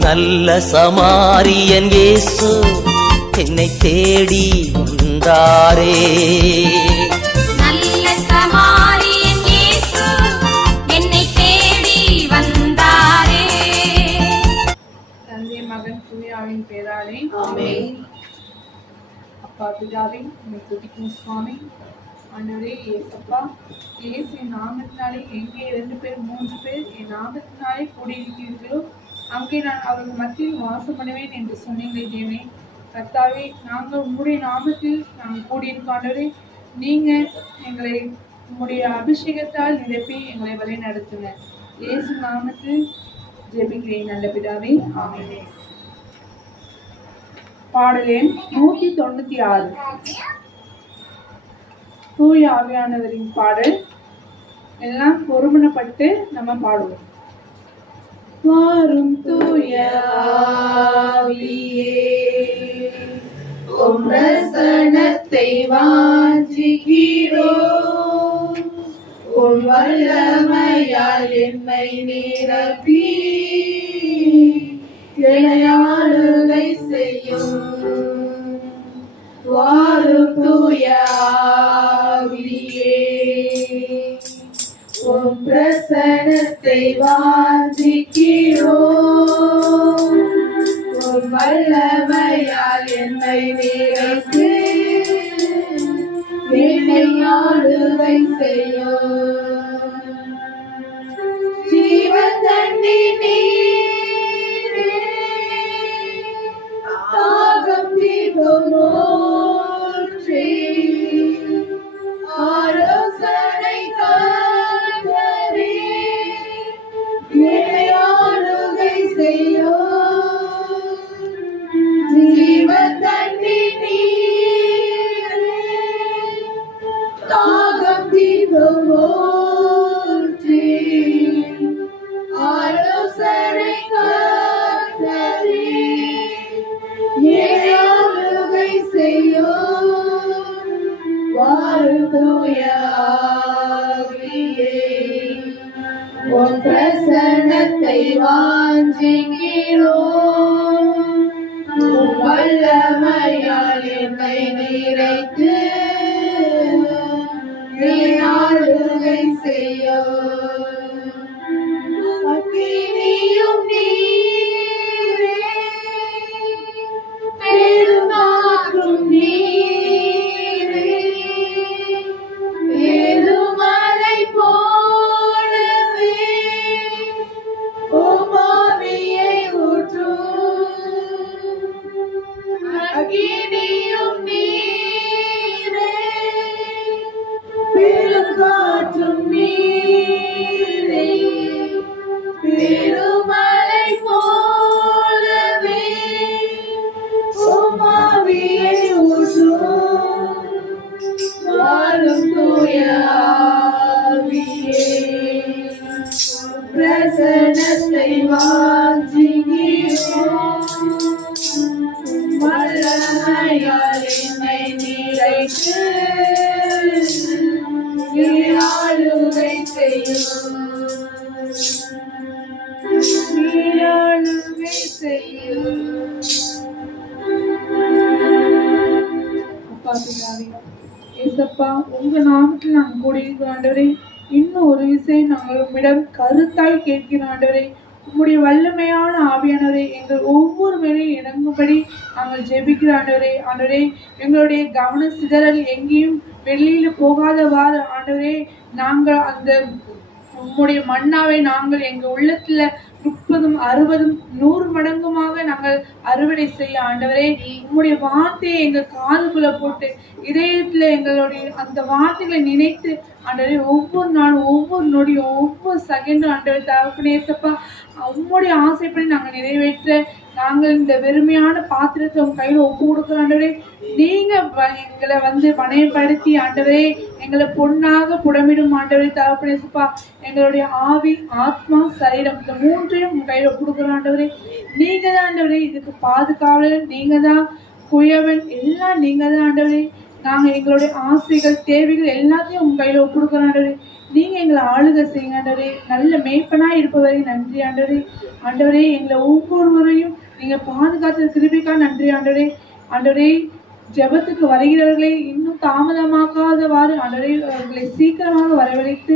நல்ல சமாரியன் இயேசு என்னை தேடி வந்தாரே. நல்ல சமாரியன் இயேசு என்னை தேடி வந்தாரே. தந்தை மகன் தூயாவின் பேராலே ஆமென். அப்பா பிதாவே உம்மை துதிக்கும் சுவாமி. ஆண்டவரே இயேசப்பா, இயேசு நாமத்தினாலே எங்கே 2 பேர் 3 பேர் என் நாமத்தினாலே கூடியிருக்கிறீர்களோ அங்கே நான் அவர்கள் மத்தியில் வாசம் பண்ணுவேன் என்று சொன்னீங்களே தேவனே. கர்த்தாவே, நாங்கள் உம்முடைய நாமத்தில் நாங்கள் கூடியிருக்கோம் ஆண்டவரே. நீங்க எங்களை உம்முடைய அபிஷேகத்தால் நிரப்பி எங்களை வழி நடத்துங்க. இயேசு நாமத்தில் ஜெபிக்கிறேன் நல்ல பிதாவே, ஆமென். பாடல் எண் 196. தூய ஆவியானவரின் பாடல். எல்லாம் ஒருமனப்பட்டு நம்ம பாடுவோம். வாரும் தூய ஆவியே, உம் பிரசன்னத்தை வாஞ்சிக்கிறோம். உம் வல்லமையால் என்னை நிரப்பி ஆளுகை செய்யும். வாரும் தூய ஆவியே, உம் பிரசன்னத்தை வாஞ்சிக்கிறோம். உம் வல்லமையால் என்னை நிறைத்து என்னை ஆளுகை செய்யும். ஜீவ தண்ணீர் நீரே, தாகம் தீர்க்கும் ஊற்றே, ஆலோசனை காண்பரே, என்னை ஆளுகை செய்யும். ஜீவ தண்ணீர் நீரே, தாகம் தீர்க்கும் ஊற்றே, ஆலோசனை காண்பரே, என்னை ஆளுகை செய்யும். வாரும் தூய ஆவியே, உம் பிரசன்னத்தை வாஞ்சிக்கிறோம். உம் வல்லமையால் என்னை நிறைத்து ஆளுகை செய்யும். அக்கினியும் நீரே, பெருங்காற்றும் நீரே, பெருமழை போலவே உம் ஆவியை ஊற்றும். அக்கினியும் நீரே, பெருங்காற்றும் நீரே, பெருமழை போலவே உம் ஆவியை ஊற்றும். வாரும் தூய ஆவியே, பிரசன்னத்தை வாஞ்சிக்கிறோம். வல்லமையால் என்னை நிறைத்து ஆளுகை செய்யும். ஆளுகை செய்யும். அப்பா பிதாவே, ஏசப்பா, உங்க நாமத்தில் நாங்கள் கூடியிருக்கிறோம் ஆண்டவரே. இன்னும் ஒரு விஷயம் நாங்கள் உம்மிடம் கருத்தாய் கேட்கிறோம் ஆண்டவரே. உம்முடைய வல்லமையான ஆவியானவரே, எங்கள் ஒவ்வொரு வேளையும் இறங்கும்படி நாங்கள் ஜெபிக்கிறோம் ஆண்டவரே. ஆண்டவரே, எங்களுடைய கவன சிதறல் எங்கேயும் வெளியில போகாதவாறு ஆண்டவரே, நாங்கள் அந்த உம்முடைய மன்னாவை நாங்கள் எங்கள் உள்ளத்துல 30, 60, 100 மடங்குமாக நாங்கள் அறுவடை செய்ய ஆண்டவரே. உம்முடைய வார்த்தையை எங்கள் காதுக்குள்ள போட்டு இதயத்துல எங்களுடைய அந்த வார்த்தைகளை நினைத்து ஆண்டவரே, ஒவ்வொரு நாளும் ஒவ்வொரு நொடியும் ஒவ்வொரு செகண்டும் ஆண்டவரே தகப்பனேசப்பா, உம்முடைய ஆசைப்படி நாங்கள் நிறைவேற்ற நாங்கள் இந்த வெறுமையான பாத்திரத்தை உங்க கையில ஒப்பு கொடுக்குறோம் ஆண்டவரே. நீங்க எங்களை பணையப்படுத்தி ஆண்டவரே, எங்களை பொன்னாக புடமிடும் ஆண்டவரே தகப்பனேசப்பா. எங்களுடைய ஆவி, ஆத்மா, சரீரம் இந்த 3ஐயும் உங்க கையில ஒப்பு கொடுக்குறோம் ஆண்டவரே. நீங்க தான் ஆண்டவரே இதுக்கு பாதுகாவலர், நீங்க தான் குயவன், எல்லாம் நீங்க தான் ஆண்டவரே. நாங்கள் எங்களுடைய ஆசைகள், தேவைகள் எல்லாத்தையும் உங்க கையில ஒப்பு கொடுக்குறோம் ஆண்டவரே. நீங்க எங்களை ஆளுகை செய்யுங்க ஆண்டவரே. நல்ல மேய்ப்பனாய் இருப்பவரை நன்றி ஆண்டவரே. ஆண்டவரே எங்களை ஒவ்வொருவரையும் நீங்க பாதுகாத்த கிருபைக்கா நன்றி ஆண்டவரே. ஆண்டவரே ஜெபத்துக்கு வருகிறவர்களை இன்னும் தாமதமாக்காதவாறு ஆண்டவரே அவர்களை சீக்கிரமாக வரவழைத்து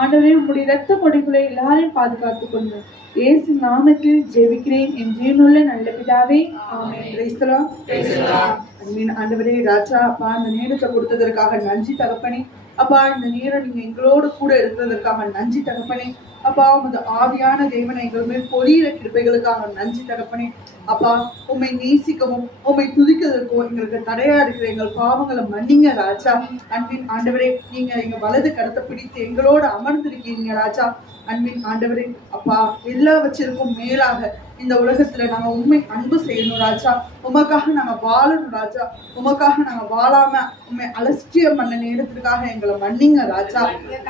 ஆண்டவரே உங்களுடைய இரத்த கொடைகளை எல்லாரையும் பாதுகாத்துக் கொண்டு இயேசு நாமத்தில் ஜெபிக்கிறேன் என் ஜீவனுள்ள நல்ல பிதாவே, ஆமென். Praise the Lord. ஆண்டவரே ராஜா, அப்பா இந்த நேரத்தை கொடுத்ததற்காக நன்றி தகப்பனே. அப்பா இந்த நேரம் நீங்க எங்களோடு கூட இருக்கிறதற்காக நன்றி தகப்பனே. அப்பா உமது ஆவியான தேவனை எங்கள் மேல் பொழியிற கிருபைகளுக்காக நன்றி தகப்பனே. அப்பா உம்மை நேசிக்கவும் உம்மை துதிக்கிறதுக்கும் எங்களுக்கு தடையா இருக்கிற எங்கள் பாவங்களை மன்னிங்க ராஜா. அன்பின் ஆண்டவரே, நீங்க எங்க வலது கரத்தை பிடித்து எங்களோடு அமர்ந்திருக்கீங்க ராஜா. அன்பின் ஆண்டவரே, அப்பா எல்லாவற்றிற்கும் மேலாக இந்த உலகத்துல நாங்க உண்மை அன்பு செய்யணும் ராஜா. உமக்காக நாங்க வாழணும் ராஜா. உமக்காக நாங்க வாழாம உண்மை அலட்சியம் பண்ண நேரத்திற்காக எங்களை மன்னிங்க ராஜா.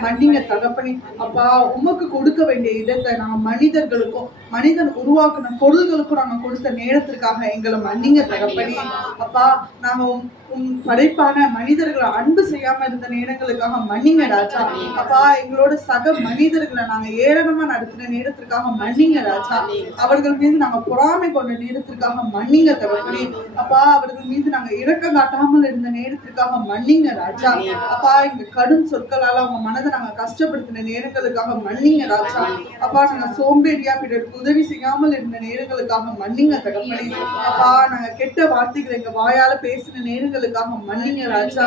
மன்னிங்க தகப்பனே. அப்பா உமக்கு கொடுக்க வேண்டிய இடத்தை நாங்க மனிதர்களுக்கும் மனிதன் உருவாக்குன பொருள்களுக்கும் நாங்க கொடுத்த நேரத்திற்காக எங்களை மன்னிங்க தகப்பனே. அப்பா நாங்க படைப்பான மனிதர்களை அன்பு செய்யாம இருந்த நேரங்களுக்காக மன்னிங்க ராஜா. அப்பா எங்களோட சக மனிதர்களை நாங்க ஏளனமா நடத்தின நேரத்திற்காக மன்னிங்க ராஜா. அவர்கள் மீது நாங்க பொறாமை கொண்ட நேரத்திற்காக மன்னிங்க தகப்பனே. அப்பா அவர்கள் மீது நாங்க இரக்கம் காட்டாமல் இருந்த நேரத்திற்காக மன்னிங்க ராஜா. அப்பா எங்க கடும் சொற்களால அவங்க மனதை நாங்க கஷ்டப்படுத்தின நேரங்களுக்காக மன்னிங்க ராஜா. அப்பா நாங்க சோம்பேறியா பிறருக்கு உதவி செய்யாமல் இருந்த நேரங்களுக்காக மன்னிங்க தகப்பனே. அப்பா நாங்க கெட்ட வார்த்தைகளை எங்க வாயால பேசின நேரங்களுக்காக மன்னிங்க ராஜா.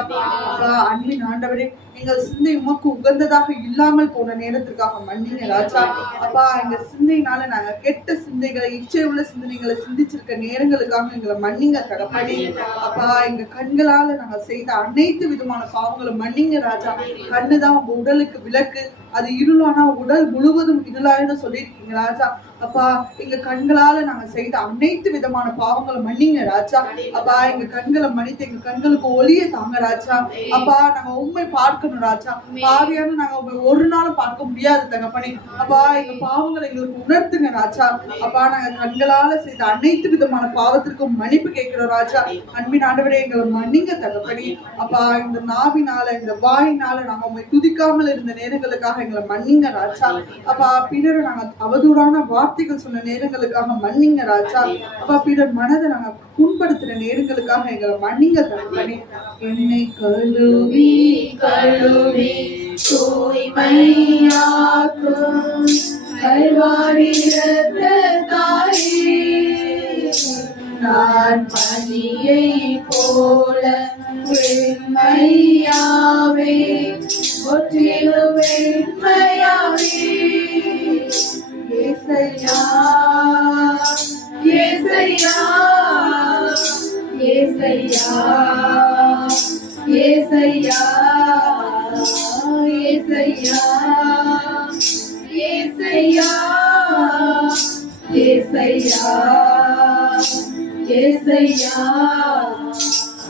அப்பா அன்பின் ஆண்டவரே, எங்கள் சிந்தை உமக்கு உகந்ததாக இல்லாமல் போன நேரத்திற்காக மன்னிங்க ராஜா. அப்பா எங்க சிந்தையினால நாங்க கெட்ட சிந்தைகளை இச்சை உள்ள சிந்தனைகளை சிந்திச்சிருக்க நேரங்களுக்காக எங்களை மன்னிங்க தகப்பனே. அப்பா எங்க கண்களால நாங்க செய்த அனைத்து விதமான பாவங்களை மன்னிங்க ராஜா. கண்ணுதான் உங்க உடலுக்கு விளக்கு, அது இருளானா உடல் முழுவதும் இருளாயின்னு சொல்லியிருக்கீங்க ராஜா. அப்பா எங்க கண்களால நாங்க செய்த அனைத்து விதமான பாவங்களை மன்னிங்க ராஜா. அப்பா எங்க கண்களை மன்னித்து எங்க கண்களுக்கு ஒளிய தாங்க ராஜா. அப்பா நாங்க உண்மை பார்க்கணும் ராஜா. பாவியான நாங்க ஒரு நாளும் பார்க்க முடியாது தகப்பனே. அப்பா எங்க பாவங்களை எங்களுக்கு உணர்த்துங்க ராஜா. அப்பா நாங்க கண்களால செய்த அனைத்து விதமான பாவத்திற்கும் மன்னிப்பு கேட்கிறோம் ராஜா. அன்பின் ஆண்டவரே எங்களை மன்னிங்க தகப்பனே. அப்பா இந்த நாவினால இந்த வாயினால நாங்க உண்மை துதிக்காமல் இருந்த நேரங்களுக்காக எங்களை மன்னிங்க ராஜா. அப்பா பிறரை நாங்க அவதூறான வார்த்தைகள் சொன்ன நேரங்களுக்காக மன்னிங்க ராஜா. அப்பா பிறர் மனதை நாங்க புண்படுத்துற நேரங்களுக்காக எங்களை மன்னிங்க தகப்பனே. என்னை கழுவி கழுவி தூய்மையாக்கும் கல்வாரி இரத்தத்தாலே நான் பனியை போல வெண்மையாவே முற்றிலும் வெண்மையாவே. ஏசையா ஏசையா ஏசையா ஏசையா ஏசையா ஏசையா ஏசையா ஏசையா.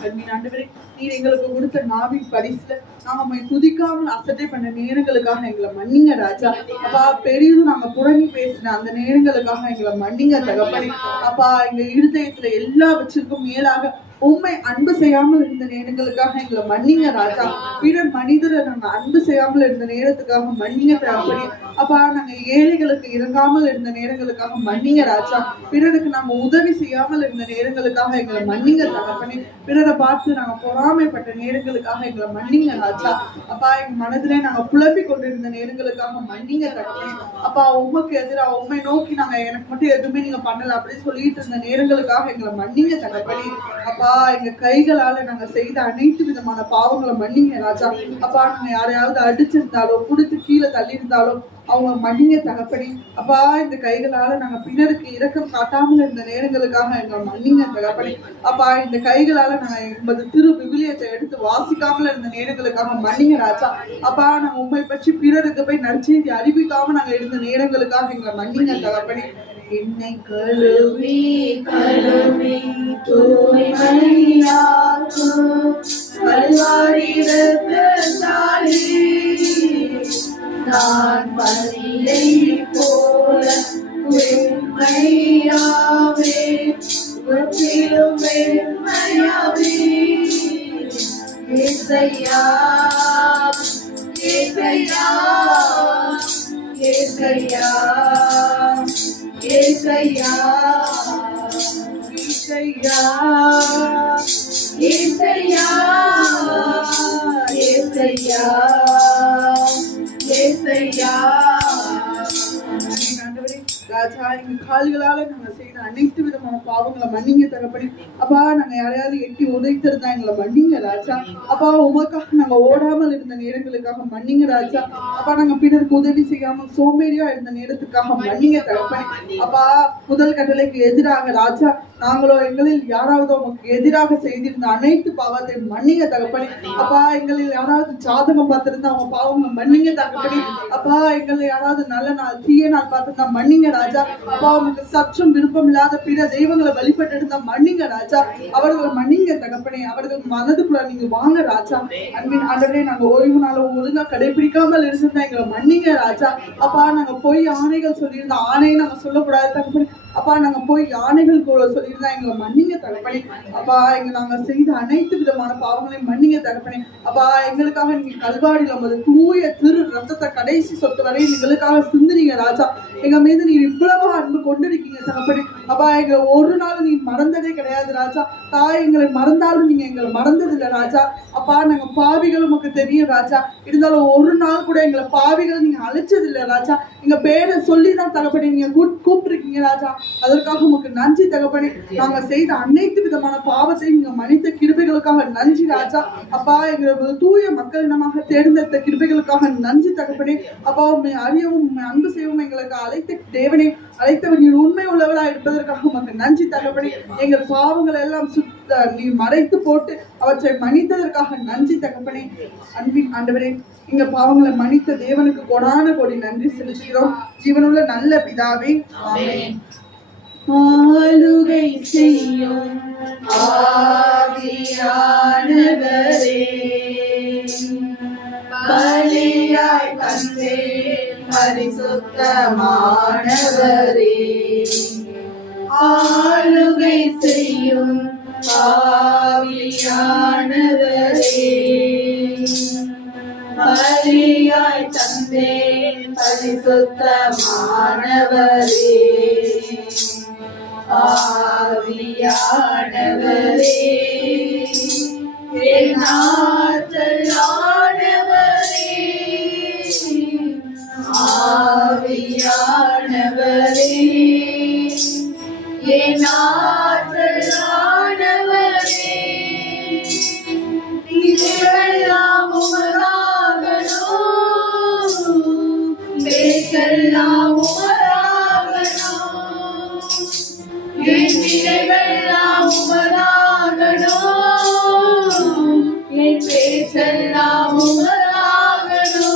அன்பின் ஆண்டவரே, நீர் எங்களுக்கு கொடுத்த நாவின் பரிசுல நாங்க துதிக்காமல் அசட்டை பண்ண நேரங்களுக்காக எங்களை மன்னிங்க ராஜா. அப்பா பெரியதும் நாங்க புறணி பேசின அந்த நேரங்களுக்காக எங்களை மன்னிங்க தகப்பனே. அப்பா எங்க இருதயத்துல எல்லாவற்றிற்கும் மேலாக உண்மை அன்பு செய்யாமல் இருந்த நேரங்களுக்காக எங்களை மன்னிங்க ராஜா. பிறர் மனிதரை நாங்க அன்பு செய்யாமல் இருந்த நேரத்துக்காக மன்னிங்க தகப்பனே. அப்பா நாங்க ஏழைகளுக்கு இறங்காமல் இருந்த நேரங்களுக்காக மன்னிங்க ராஜா. பிறருக்கு நாங்க உதவி செய்யாமல் இருந்த நேரங்களுக்காக எங்களை மன்னிங்க தகப்பனே. பிறரை பார்த்து நாங்க பொறாமைப்பட்ட நேரங்களுக்காக எங்களை மன்னிங்க ராஜா. அப்பா எங்க மனதிலே நாங்க புலம்பி கொண்டிருந்த நேரங்களுக்காக மன்னிங்க தகப்பனே. அப்பா உமக்கு எதிராக உண்மை நோக்கி நாங்க எனக்கு மட்டும் எதுவுமே நீங்க பண்ணல அப்படின்னு சொல்லிட்டு இருந்த நேரங்களுக்காக எங்களை மன்னிங்க தகப்பனே. அப்பா எங்க கைகளால நாங்க செய்த அனைத்து விதமான பாவங்களை மன்னிங்க ராஜா. அப்பா நாங்க யாரையாவது அடிச்சிருந்தாலோ குடுத்து கீழே தள்ளி இருந்தாலோ அவங்க மன்னிங்க தகப்பனே. அப்பா இந்த கைகளால நாங்க பிறருக்கு இரக்கம் காட்டாமல் இருந்த நேரங்களுக்காக எங்களை மன்னிங்க தகப்பனே. அப்பா இந்த கைகளால நாங்க எங்களது திரு விவிலியத்தை எடுத்து வாசிக்காமல் இருந்த நேரங்களுக்காக மன்னிங்க ராஜா. அப்பா நாங்க உண்மை பற்றி பிறருக்கு போய் நற்செய்தி அறிவிக்காம நாங்க இருந்த நேரங்களுக்காக எங்களை மன்னிங்க தகப்பனே. என்னை கழுவி கழுவி தூய்மையாக்கும் கல்வாரி இரத்தத்தாலே நான் பனியை போல வெண்மையாவே முற்றிலும் வெண்மையாவே. ஏசையா ஏசையா ஏசையா ஏசையா ஏசையா ஏசையா ஏசையா. ராஜா, எங்க கால்களால நாங்க செய்த அனைத்து விதமான பாவங்களை மன்னிங்க தகப்பனே. அப்பா, நாங்க யாரையாவது எட்டி உதைத்திருந்தா எங்களை மன்னிங்க ராஜா. அப்பா, உமக்காக நாங்க ஓடாமல் இருந்த நேரங்களுக்காக மன்னிங்க ராஜா. அப்பா, நாங்க பிறருக்கு உதவி செய்யாமல் சோம்பேறியா இருந்த நேரத்துக்காக மன்னிங்க தகப்பனே. அப்பா, முதல் கட்டளைக்கு எதிராக ராஜா நாங்களோ எங்களில் யாராவது உமக்கு எதிராக செய்திருந்த அனைத்து பாவத்தை மன்னிங்க தகப்பனே. அப்பா, எங்களில் யாராவது ஜாதகம் பார்த்திருந்தா அவங்க பாவங்களை மன்னிங்க தகப்பனே. அப்பா, எங்களை யாராவது நல்ல நாள் தீய நாள் பார்த்திருந்தா மன்னிங்க ராஜா. அப்பா, உங்களுக்கு சற்றும் விருப்பம் இல்லாத பிற தெய்வங்களை வழிபட்டு இருந்தா மன்னிங்க ராஜா. அவர்களை மன்னிங்க தகப்பனே. அவர்கள் மனதுக்குள்ள நீங்க வாங்க ராஜா. அன்பின் ஆண்டவரே, நாங்க ஓய்வு நாள ஒழுங்கா கடைபிடிக்காமல் இருந்திருந்தா எங்களை மன்னிங்க ராஜா. அப்பா, நாங்க போய் ஆணைகள் சொல்லியிருந்தா ஆணையை நாங்க சொல்லக்கூடாது தகப்பனே. அப்பா, நாங்க போய் யானைகள் சொல்லியிருந்தா எங்களை மன்னிங்க தகப்பனே. அப்பா, நாங்க செய்த அனைத்து விதமான பாவங்களையும் மன்னிங்க தகப்பனே. அப்பா, எங்களுக்காக நீங்க கல்வாரியில் உமது தூய திரு ரத்தத்தை கடைசி சொட்டு வரை எங்களுக்காக சிந்தினீங்க ராஜா. எங்க மீது நீ இவ்வளவு அன்பு கொண்டிருக்கீங்க தகப்பனே. அப்பா, எங்களை ஒரு நாள் நீ மறந்ததே கிடையாது ராஜா. தாய், எங்களை மறந்தாலும் நீங்க எங்களை மறந்ததில்லை ராஜா. அப்பா, நாங்க பாவிகள் உமக்கு தெரியும் ராஜா. இருந்தாலும் ஒரு நாள் கூட எங்களை பாவிகள் நீங்க அழைச்சதில்லை ராஜா. எங்க பேரை சொல்லிதான் தகப்பனே நீங்க கூப்பிட்டுருக்கீங்க ராஜா. அதற்காக உமக்கு நன்றி தகப்பனே. நாங்க செய்த அனைத்து விதமான பாவத்தை நீங்க மன்னித்த கிருபைகளுக்காக நன்றி ராஜா. அப்பா, எங்களோட தூய மக்கள் இனமாக தேர்ந்தெடுத்த கிருபைகளுக்காக நன்றி தகப்பனே. அப்பா, உண்மை அறியவும் உண்மை அன்பு செய்யவும் எங்களுக்கு அழைத்த தேவனே, அழைத்தவர் நீர் உண்மை உள்ளவராக இருப்பதற்காக உமக்கு நன்றி தகப்பனே. எங்கள் பாவங்களை எல்லாம் நீர் மறைத்து போட்டு அவற்றை மன்னித்ததற்காக நன்றி தகப்பனே. அன்பின் ஆண்டவரே, எங்க பாவங்களை மன்னித்த தேவனுக்கு கொடான கோடி நன்றி செலுத்துகிறோம். ஜீவனுள்ள நல்ல பிதாவே, ஆமென். ஆளுகை செய்யும் ஆவியானவரே, பலியாய் தந்தே பரிசுத்தமானவரே, ஆளுகை செய்யும் ஆவியானவரே, பலியாய் தந்தே பரிசுத்தமானவரே, ஆவியானவரே, என் ஆற்றலானவரே, ஆவியானவரே, என் ஆற்றலானவரே, இதெல்லாம் உமராகணும், பேசெல்லாம் உமராகணும், என் நிலைவெல்லாம் உமராகணும், என் பேசெல்லாம் உமராகணும்,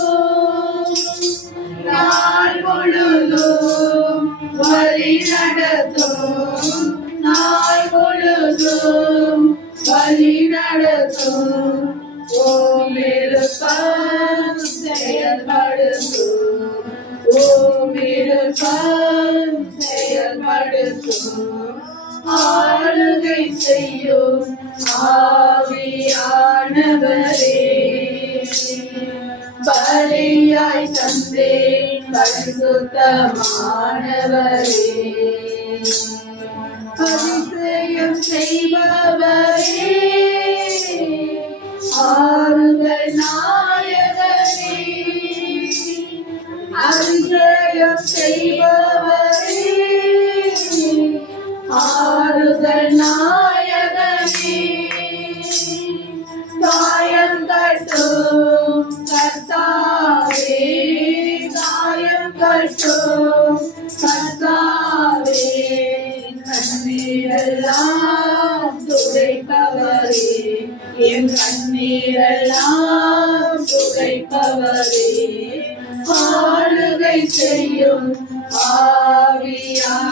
நாள் முழுதும் வழி நடத்தும், நாள் முழுதும் வழி நடத்தும், ஓம் விருப்பம் செயல்படுத்தும், ஓம் விருப்பம் செயல்படுத்தும், ஆளுகை செய்யும் ஆவியானவரே, பலியாய் தந்தே பரிசுத்தமானவரே, அதிசயம் செய்பவரே, ஆறுதல் நாயகரே, அதிசயம் செய்பவரே, ஆறுதல் நாயகரே, காயம் கட்டும் கர்த்தாவே, காயம் கட்டும் கர்த்தாவே, கண்ணீரெல்லாம் துடைப்பவரே, என் கண்ணீரெல்லாம் துடைப்பவரே, ஆளுகை செய்யும் ஆவியானவரே,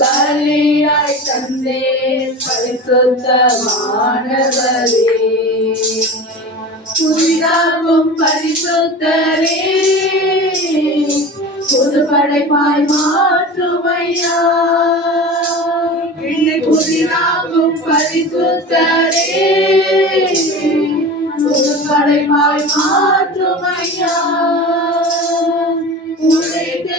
பலியாய் தந்தே பரிசுத்தமானவரே, புதிதாகும் பரிசுத்தரே, புது படைப்பாய் மாற்றுமையா, என்னை புதிதாகும் பரிசுத்தரே, புது படைப்பாய் மாற்றுமையா, உழைத்து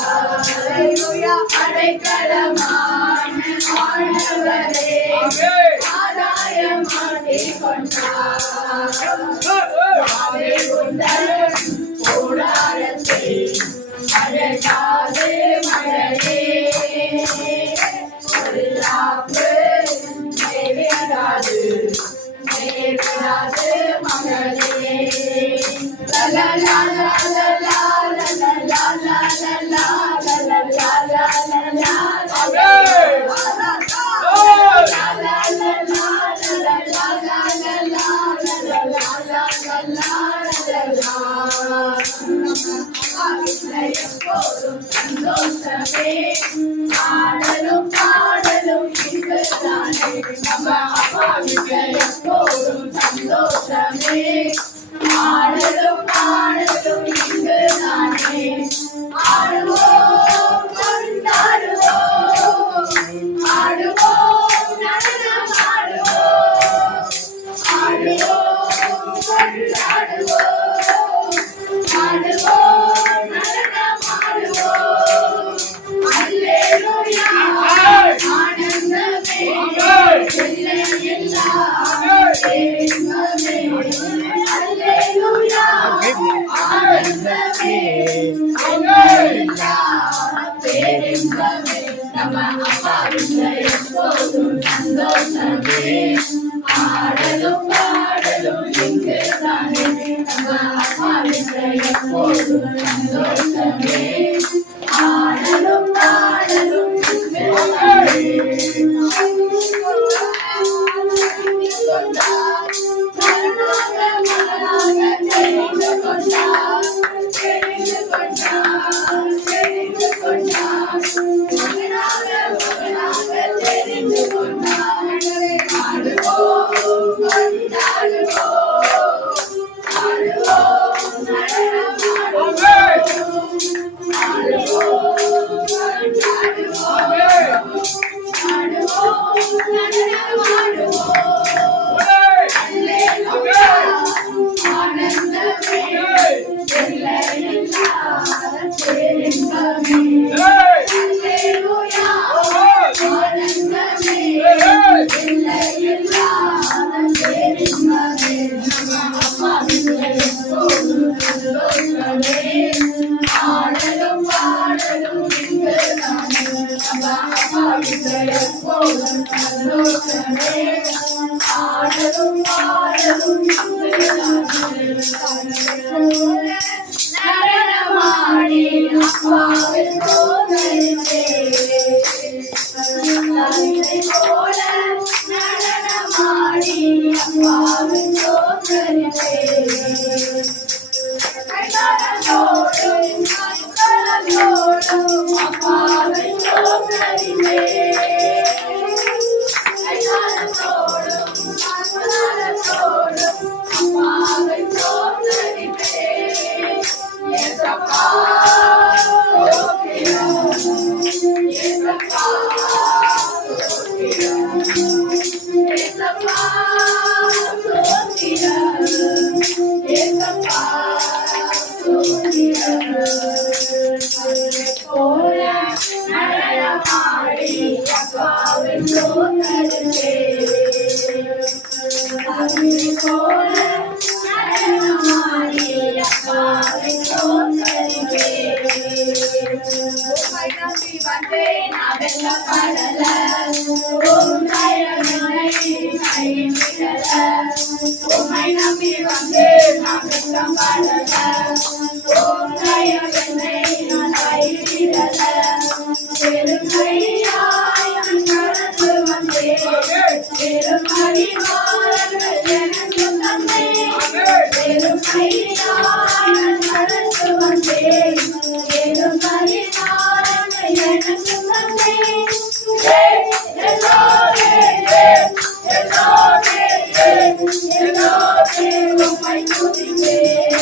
ஹalleluya அடைக்கலமான ஆண்டவரே ஆதாயமாக்கி கொண்டார் ஆவே உந்தன் கூடாரத்தை அழைக்காதே மழையே பொல்லாப்பு நேரிடாது மகளே லா லா லா லா லா லா லா லா லா எப்போதும் சந்தோஷமே ஆடலும் பாடலும் இங்குதானே நம்ம அப்பாவுக்கு எப்போதும் சந்தோஷமே ஆடலும் பாடலும் இங்குதானே ஆடுவோம் கொண்டாடுவோம் ஆடுவோம் நடனம் ஆடுவோம் ஆடுவோம் கொண்டாடுவோம் ஆடுவோம் நடனம் ஆடுவோம் அல்லேலூயா ஆனந்தமே எல்லையில்லா இன்பமே அல்லேலூயா ஆனந்தமே எல்லையில்லா பேரின்பமே நம்ம அப்பாவுக்கு எப்போதும் சந்தோஷமே ஆடலும் பாடலும் இங்குதானே நம்ம அப்பாவுக்கு எப்போதும் சந்தோஷமே ஆடலும் பாடலும் இங்குதானே நடனமாடி அப்பாவின் போதரித்தே போல நடனமாடி அப்பாவின் போதரித்தே கைதலோடும் கைதலோடும் அப்பாவின் போதரித்தே கைதலோடும் கைதலோடும் அப்பாவின் போதரித்தே ஏசப்பா ஏசப்பா ஏசப்பா ஏசப்பா போல நடனமாடி அப்பாவின் சோதரித்தே போல நடனமாடி அப்பாவின் சோதரித்தே உம்மை நம்பி வந்தேன் நான் வெல்லப்படல உம் தயவினை கைவிடல உம்மை நம்பி வந்தேன் நான் வெல்லப்படல உம் தயவினை நான் கைவிடல பெருமையாய் நான் கடந்து வந்தேன் பெருமடிவாளர்கள் எனக்கு தந்தேன் பெருமையாய் நான் கடந்து வந்தேன் பெருமடிவாளர்கள் எனக்கு தந்தேன் உம்மை துதிப்பேன்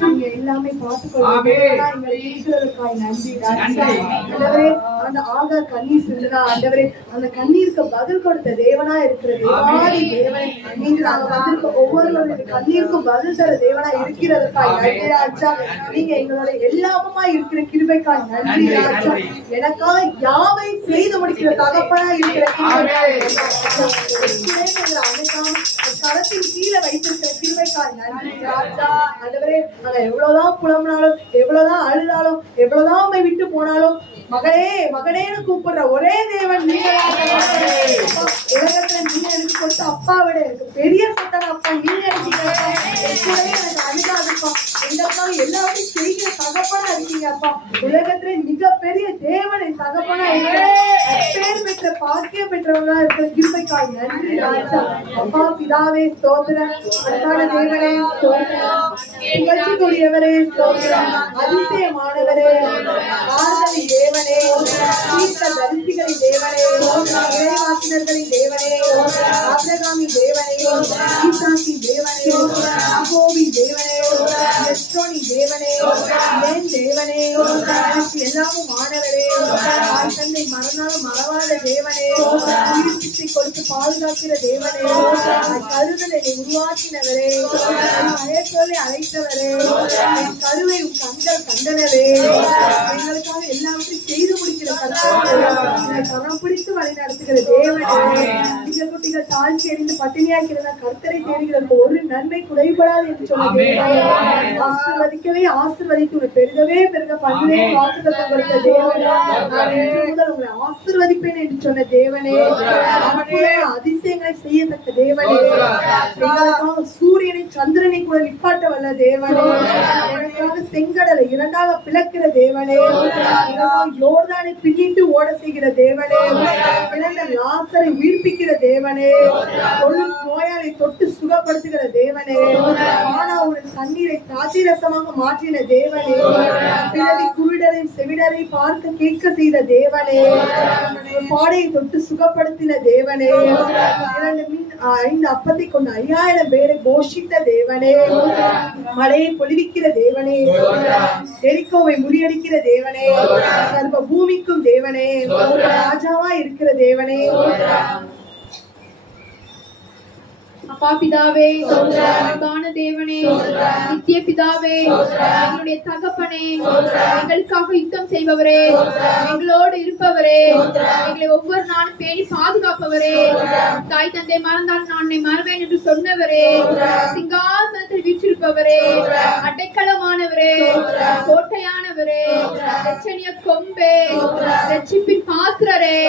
நீங்க எல்லாமே பார்த்துக்கொள்ளுங்க. இருக்கிறதுக்காய் நன்றி. ஆண்டவரே, அந்த ஆகார் கண்ணீர் சிந்துனா ஆண்டவரே, அந்த கண்ணீருக்கு பதில் கொடுத்த தேவனா இருக்கிற தேவாதி தேவன், நீங்க நாங்க வந்திருக்க ஒவ்வொருவருடைய கண்ணீருக்கும் பதில் தர தேவனா இருக்கிறதுக்காய் நன்றி ராஜா. நீங்க எங்களோட எல்லாமுமா இருக்கிற கிருபைக்காய் நன்றி ராஜா. எனக்காக யாவை செய்து முடிக்கிற தகப்பனா இருக்கிற கரத்தின் கீழே வைத்திருக்கிற கிருபைக்காய் நன்றி ராஜா. ஆண்டவரே, நாங்க எவ்வளவுதான் புலம்பினாலும், எவ்வளவுதான் அழுதாலும், எவ்வளவுதான் உம்மை விட்டு போனாலும், மகளே மகனேன்னு கூப்பிடுற ஒரே தேவன் நீங்க. உலகத்துல நீங்க எனக்கு கொடுத்த அப்பாவிட எனக்கு பெரிய சட்டம் அப்பா நீங்க இருக்கீங்க. எனக்கு அழுதாதுப்பா, எங்களுக்காக எல்லாத்தையும் செய்கிற தகப்பனா இருக்கீங்க அப்பா. உலகத்துல மிகப்பெரிய தேவன் என் தகப்பனா பேர் பெற்ற பாக்கியம் பெற்றவங்களா இருக்கிற கிருபைக்காய் நன்றி ராஜா. அப்பா பிதாவே ஸ்தோத்திரம், அன்பான தேவனே ஸ்தோத்திரம், புகழ்ச்சிக்குரியவரே ஸ்தோத்திரம், அதிசயமானவரே, ஆறுதலின் தேவனே, தீர்க்க தரிசிகளின் தேவனே, இறைவாக்கினர்களின் தேவனே, ஆபிரகாமின் தேவனே, ஈசாக்கின் தேவனே, யாக்கோபின் தேவனே, எஸ்ரோனின் தேவனே, என் தேவனே, எனக்கு எல்லாமும் ஆனவரே, தாய் தந்தை மறந்தாலும் மறவாத தேவனே, உயிர்ப்பிச்சை கொடுத்து பாதுகாக்கிற தேவனே, கருதலை உருவாக்கினவரே, அழைத்தவரை அழைத்தவரே, என் கருவை உன் கண்கள் கண்டனவே, எங்களுக்காக எல்லாவற்றையும் செய்து முடிக்கிற கர்த்தரை கரம் பிடித்து வழி நடத்துகிற தேவனே, சிங்க குட்டிகள் தாழ்ச்சி அடைந்து பட்டினியாக்கிறதா கர்த்தரை தேடுகிறது ஒரு நன்மை குறைபடாது என்று சொன்ன தேவனே, ஆசீர்வதிக்கவே ஆசீர்வதித்து உங்களை பெருகவே பெருக பண்ணுவே வாக்குத்தத்தம் கொடுத்த தேவனே, நான் இன்று முதல் உங்களை ஆசீர்வதிப்பேன் என்று சொன்ன தேவனே, அதிசயங்களை செய்யத்தக்க தேவனே, எங்களுக்காக சூரியனை சந்திரனை கூட நிப்பாட்ட வல்ல தேவனே, எனக்காக செங்கடலை இரண்டாக பிளக்கிற தேவனே, யோர்தானை பின்னிட்டு ஓட செய்கிற தேவனே, இழந்த லாசரை உயிர்ப்பிக்கிற தேவனே, கொள்ளும் நோயாளை தொட்டு சுகப்படுத்துகிற தேவனே, ஆனா ஒரு தண்ணீரை தாசிரசமாக மாற்றின தேவனே, பிறவி குருடரை செவிடரை பார்க்க கேட்க செய்த தேவனே, பாடையை தொட்டு சுகப்படுத்தின தேவனே, 5 அப்பத்தை கொண்டு 5000 பேரை போஷித்த தேவனே, மழையை பொழிவிக்கிற தேவனே, எரிக்கோவை முறியடிக்கிற தேவனே, சர்வ பூமிக்கும் தேவனே, ராஜாவா இருக்கிற தேவனே, அப்பா பிதாவே, அன்பான தேவனே, நித்திய பிதாவே, எங்களுடைய தகப்பனே, எங்களுக்காக யுத்தம் செய்பவரே, எங்களோடு இருப்பவரே, எங்களை ஒவ்வொரு நாளும் பேணி பாதுகாப்பவரே, தாய் தந்தை மறந்தால் நான் உன்னை மறவேன் என்று சொன்னவரே, சிங்காசனத்தில் வீற்றிருப்பவரே, அடைக்கலமானவரே, கோட்டையானவரே, ரட்சணிய கொம்பே, ரட்சிப்பின் பாத்திரரே,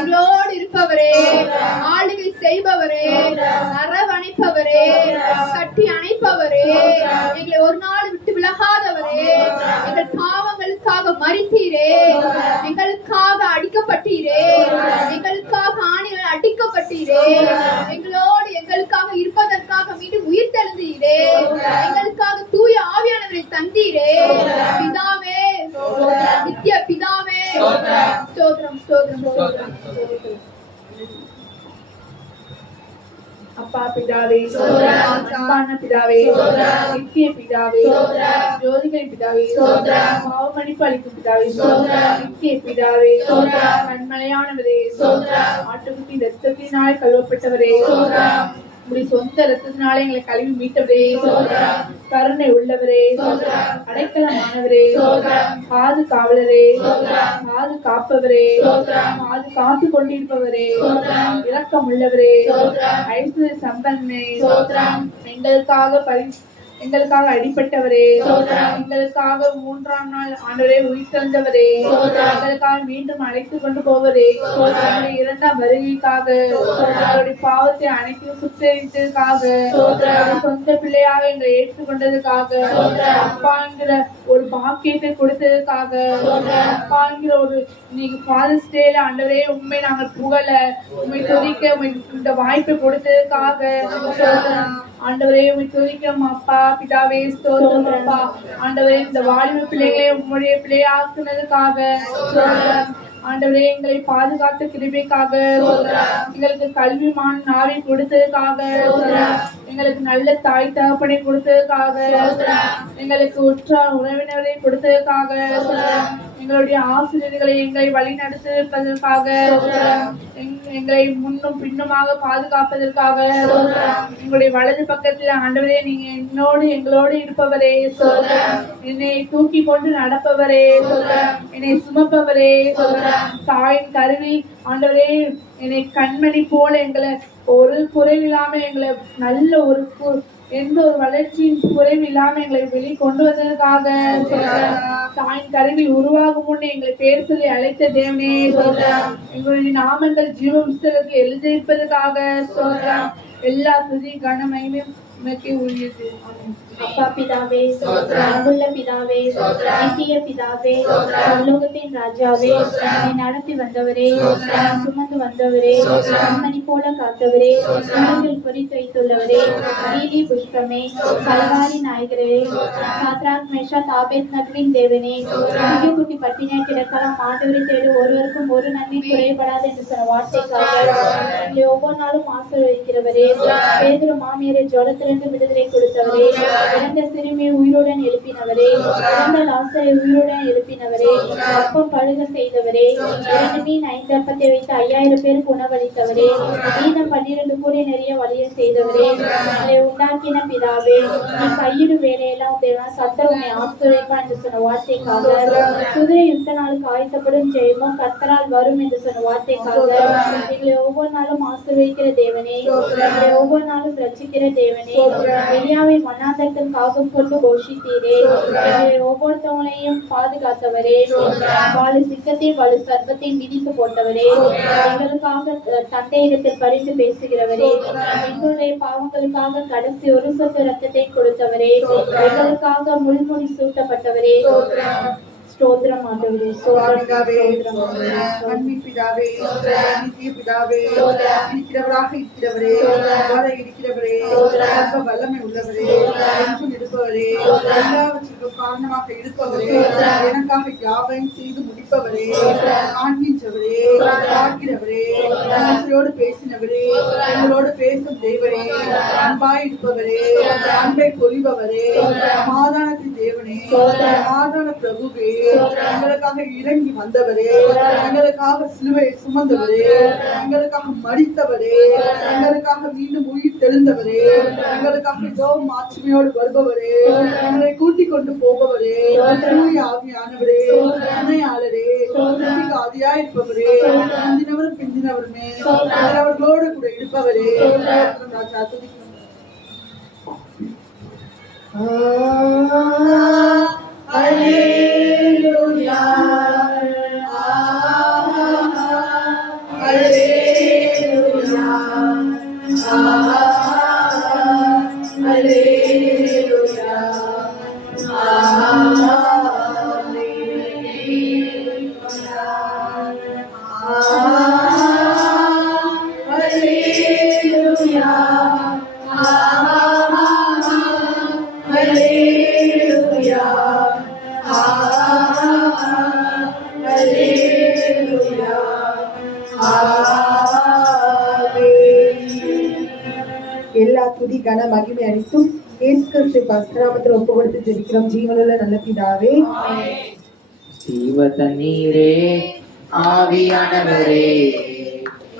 எங்களோடு இருப்பவரே, ஆளுகை செய்பவரே, அரவணைப்பவரே, கட்டி அணைப்பவரே, எங்களை ஒரு நாள் விட்டு விலகாதவரே, எங்கள் பாவங்களுக்காக மரித்தீரே, எங்களுக்காக அடிக்கப்பட்டீரே, எங்களுக்காக ஆணிகள் அடிக்கப்பட்டீரே, எங்களோடு எங்களுக்காக இருப்பதற்காக மீண்டும் உயிர் தெழுந்தீரே. எங்களுக்காக தூய ஆவியானவரை தந்தீரே. பிதாவே, நித்திய பிதாவே, ஸ்தோத்திரம் ஸ்தோத்திரம் ஸ்தோத்திரம். அப்பா பிதாவே, அன்பான பிதாவே, நித்திய பிதாவே, ஜோதிகளின் பிதாவே, பாவமன்னிப்பு அளிக்கும் பிதாவே, நித்திய பிதாவே, கண்மலையானவரே, ஆட்டுக்குட்டி ரத்தத்தினால் கழுவப்பட்டவரே, உங்களுடைய சொந்த ரத்தத்தினாலே எங்களை கழுவி மீட்டவரே, கருணை உள்ளவரே, அடைக்கலமானவரே, பாதுகாவலரே, பாதுகாப்பவரே, பாதுகாத்து கொண்டிருப்பவரே, இரக்கம் உள்ளவரே, ஐஸ்வர்ய சம்பன்னே, எங்களுக்காக அடிப்பட்டவரே, எங்களுக்காக 3ஆம் நாள் ஆண்டவரே உயிர் தந்தவரே, எங்களுக்காக மீண்டும் அழைத்து கொண்டு போவரே, 2ஆம் வருகைக்காக, அவருடைய பாவத்தை அனைத்தையும் சுத்தரித்ததுக்காக, சொந்த பிள்ளையாக எங்களை ஏற்றுக்கொண்டதுக்காக, அப்பாங்கிற ஒரு பாக்கியத்தை கொடுத்ததுக்காக, அப்பாங்கிற ஒரு இன்னைக்கு ஃபாதர்ஸ் டேல ஆண்டவரே உண்மை நாங்கள் புகழ உண்மை துதிக்க இந்த வாய்ப்பை கொடுத்ததுக்காக ஆண்டவரே உண்மை துதிக்கிறோம். அப்பா பிதாவே ஸ்தோத்திரம். அப்பா ஆண்டவரே இந்த வாலிப பிள்ளைகளை உங்களுடைய பிள்ளையாக்குனதுக்காக ஆண்டவரே எங்களை பாதுகாத்த கிருபைக்காக, எங்களுக்கு கல்விமான நாவை கொடுத்ததுக்காக, எங்களுக்கு நல்ல தாய் தகப்பனை கொடுத்ததுக்காக, எங்களுக்கு உற்றார் உறவினரை கொடுத்ததுக்காக, எங்களுடைய ஆசிரியர்களை எங்களை வழி நடத்துவதற்காக, எங்களை முன்னும் பின்னுமாக பாதுகாப்பதற்காக, எங்களுடைய வலது பக்கத்தில் ஆண்டவரே நீங்க எங்களோடு இருப்பவரே, என்னை தூக்கி கொண்டு நடப்பவரே, என்னை சுமப்பவரே, தாயின் கருவி ஆண்டவரே என்னை கண்மணி போல எங்களை ஒரு குறைவில்லாம எங்களை நல்ல ஒரு எந்த ஒரு வளர்ச்சியின் குறைவு இல்லாம எங்களை வெளியே கொண்டு வந்ததுக்காக, தாயின் கருவி உருவாகும் முன்னே எங்களை பேர் சொல்லி அழைத்த தேவனே, எங்களுடைய நாமங்கள் ஜீவ புஸ்தகத்தில் எழுதியிருப்பதற்காக எல்லா துதி கனமையும் உரியது. அப்பா பிதாவே, அன்புள்ள பிதாவே, நித்திய பிதாவே, உலோகத்தின் ராஜாவே, என்னை நடத்தி வந்தவரே, சுமந்து வந்தவரே, கண்மணி போல காத்தவரே, உலகில் குறித்து வைத்துள்ளவரே, நீலி புஷ்பமே, கல்வாரி நாயகரே, சாத்ராக் மேஷாக் ஆபேத்நகரின் தேவனே, குட்டி பட்டினியா கிடக்கலாம் ஆண்டவரை தேடு ஒருவருக்கும் ஒரு நன்மை குறைபடாது என்று சொன்ன வார்த்தைக்காக எங்களை ஒவ்வொரு நாளும் ஆசீர்வதிக்கிறவரே, பேதுரு மாமியாரை ஜோலத்திலிருந்து விடுதலை கொடுத்தவரே, இறந்த சிறுமியை உயிருடன் எழுப்பினவரே, இறந்த லாசரை உயிருடன் எழுப்பினவரே, அப்பம் பழுக செய்தவரே, 2 மீன் 5 அப்பத்தை வைத்து 5000 பேருக்கு உணவளித்தவரே, மீதம் 12 கூடை நிறைய வழிய செய்தவரே, அதை உண்டாக்கின பிதாவே, நீ கையிடு வேலையெல்லாம் தேவன் சத்தர் உன்னை ஆசிரியப்பா என்று சொன்ன வார்த்தைக்காக, குதிரை யுத்த நாளுக்கு ஆயத்தப்படும் ஜெயமும் கர்த்தரால் வரும் என்று சொன்ன வார்த்தைக்காக, எங்களை ஒவ்வொரு நாளும் ஆசீர்வதிக்கிற தேவனே, எங்களை ஒவ்வொரு நாளும் ரட்சிக்கிற தேவனே, எலியாவை மன்னாந்தத்தில் காகம் கொண்டு போஷித்தீரே, ஒவ்வொருத்தவங்களையும் பாதுகாத்தவரே, வாழு சிங்கத்தையும் வலு சர்ப்பத்தையும் மிதித்து போட்டவரே, எங்களுக்காக தந்தையிடத்தில் பரிந்து பேசுகிறவரே, எங்களுடைய பாவங்களுக்காக கடைசி ஒரு சொட்டு ரத்தத்தை கொடுத்தவரே, எங்களுக்காக முள்முடி சூட்டப்பட்டவரே, ஸ்தோத்திரம் ஆண்டவரே, பிதாவே, நித்திய பிதாவே, இருக்கிறவராக இருக்கிறவரே, இருக்கிறவரே, வல்லமை உள்ளவரே, என்றும் இருப்பவரே, எல்லாவற்றுக்கும் காரணமாக இருப்பவரே, எனக்காக யாவையும் செய்து முடிப்பவரே, காண்கின்றவரே, பார்க்கிறவரே, ஆசையோடு பேசினவரே, எங்களோடு பேசும் தேவரே, அன்பாய் இருப்பவரே, அன்பை பொழிபவரே, சமாதானத்தின் தேவனே, சமாதான பிரபுவே, எங்களுக்காக இறங்கி வந்தவரே, எங்களுக்காக சிலுவையை சுமந்தவரே, எங்களுக்காக மரித்தவரே, எங்களுக்காக மீண்டும் உயிர் தெழுந்தவரே, எங்களுக்காக இதோ மாட்சிமையோடு வருபவரே, எங்களை கூட்டிக் கொண்டு போபவரே, தூய ஆவியானவரே, அன்னையாளரே, ஆதியாயிருப்பவரே, முந்தினவரும் பிந்தினவருமே, அவர்களோடு கூட இருப்பவரே, Hallelujah, Hallelujah, Hallelujah, Hallelujah. கன மகிமை அளித்தும் இயேசு கிறிஸ்து பஸ்திராமத்தில் ஒப்பு கொடுத்து ஜெபிக்கிறோம் ஜீவனுள்ள நல்ல பிதாவே. ஜீவ தண்ணீரே ஆவியானவரே,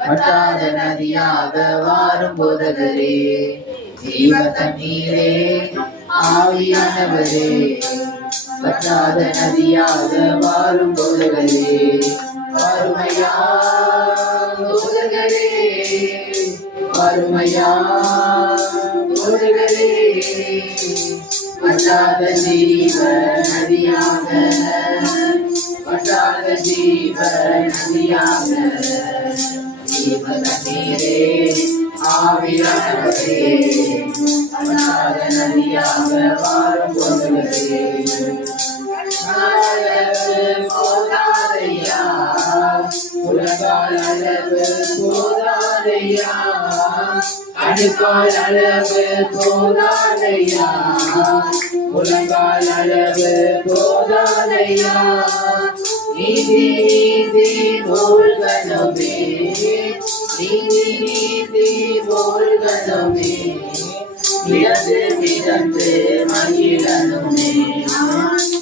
வற்றாத நதியாக வாரும் போதகரே. ஜீவ தண்ணீரே ஆவியானவரே, வற்றாத நதியாக வாரும் போதகரே. வறுமையா போதகரே, வறுமையா போதகரே, வற்றாத ஜீவ நதியாக, வற்றாத ஜீவ நதியாக. ஜீவ தண்ணீரே ஆவியானவரே, வற்றாத நதியாக வாரும் போதகரே. போதாதையா, உலகால் அளவு போதாதையா, அணுக்கால் அளவு போதாதையா, உலகால் அளவு போதாதையா. நீதி நீதி மூழ்கணுமே, நீதி நீதி மூழ்கணுமே, மிதந்து மிதந்து மகிழனுமே,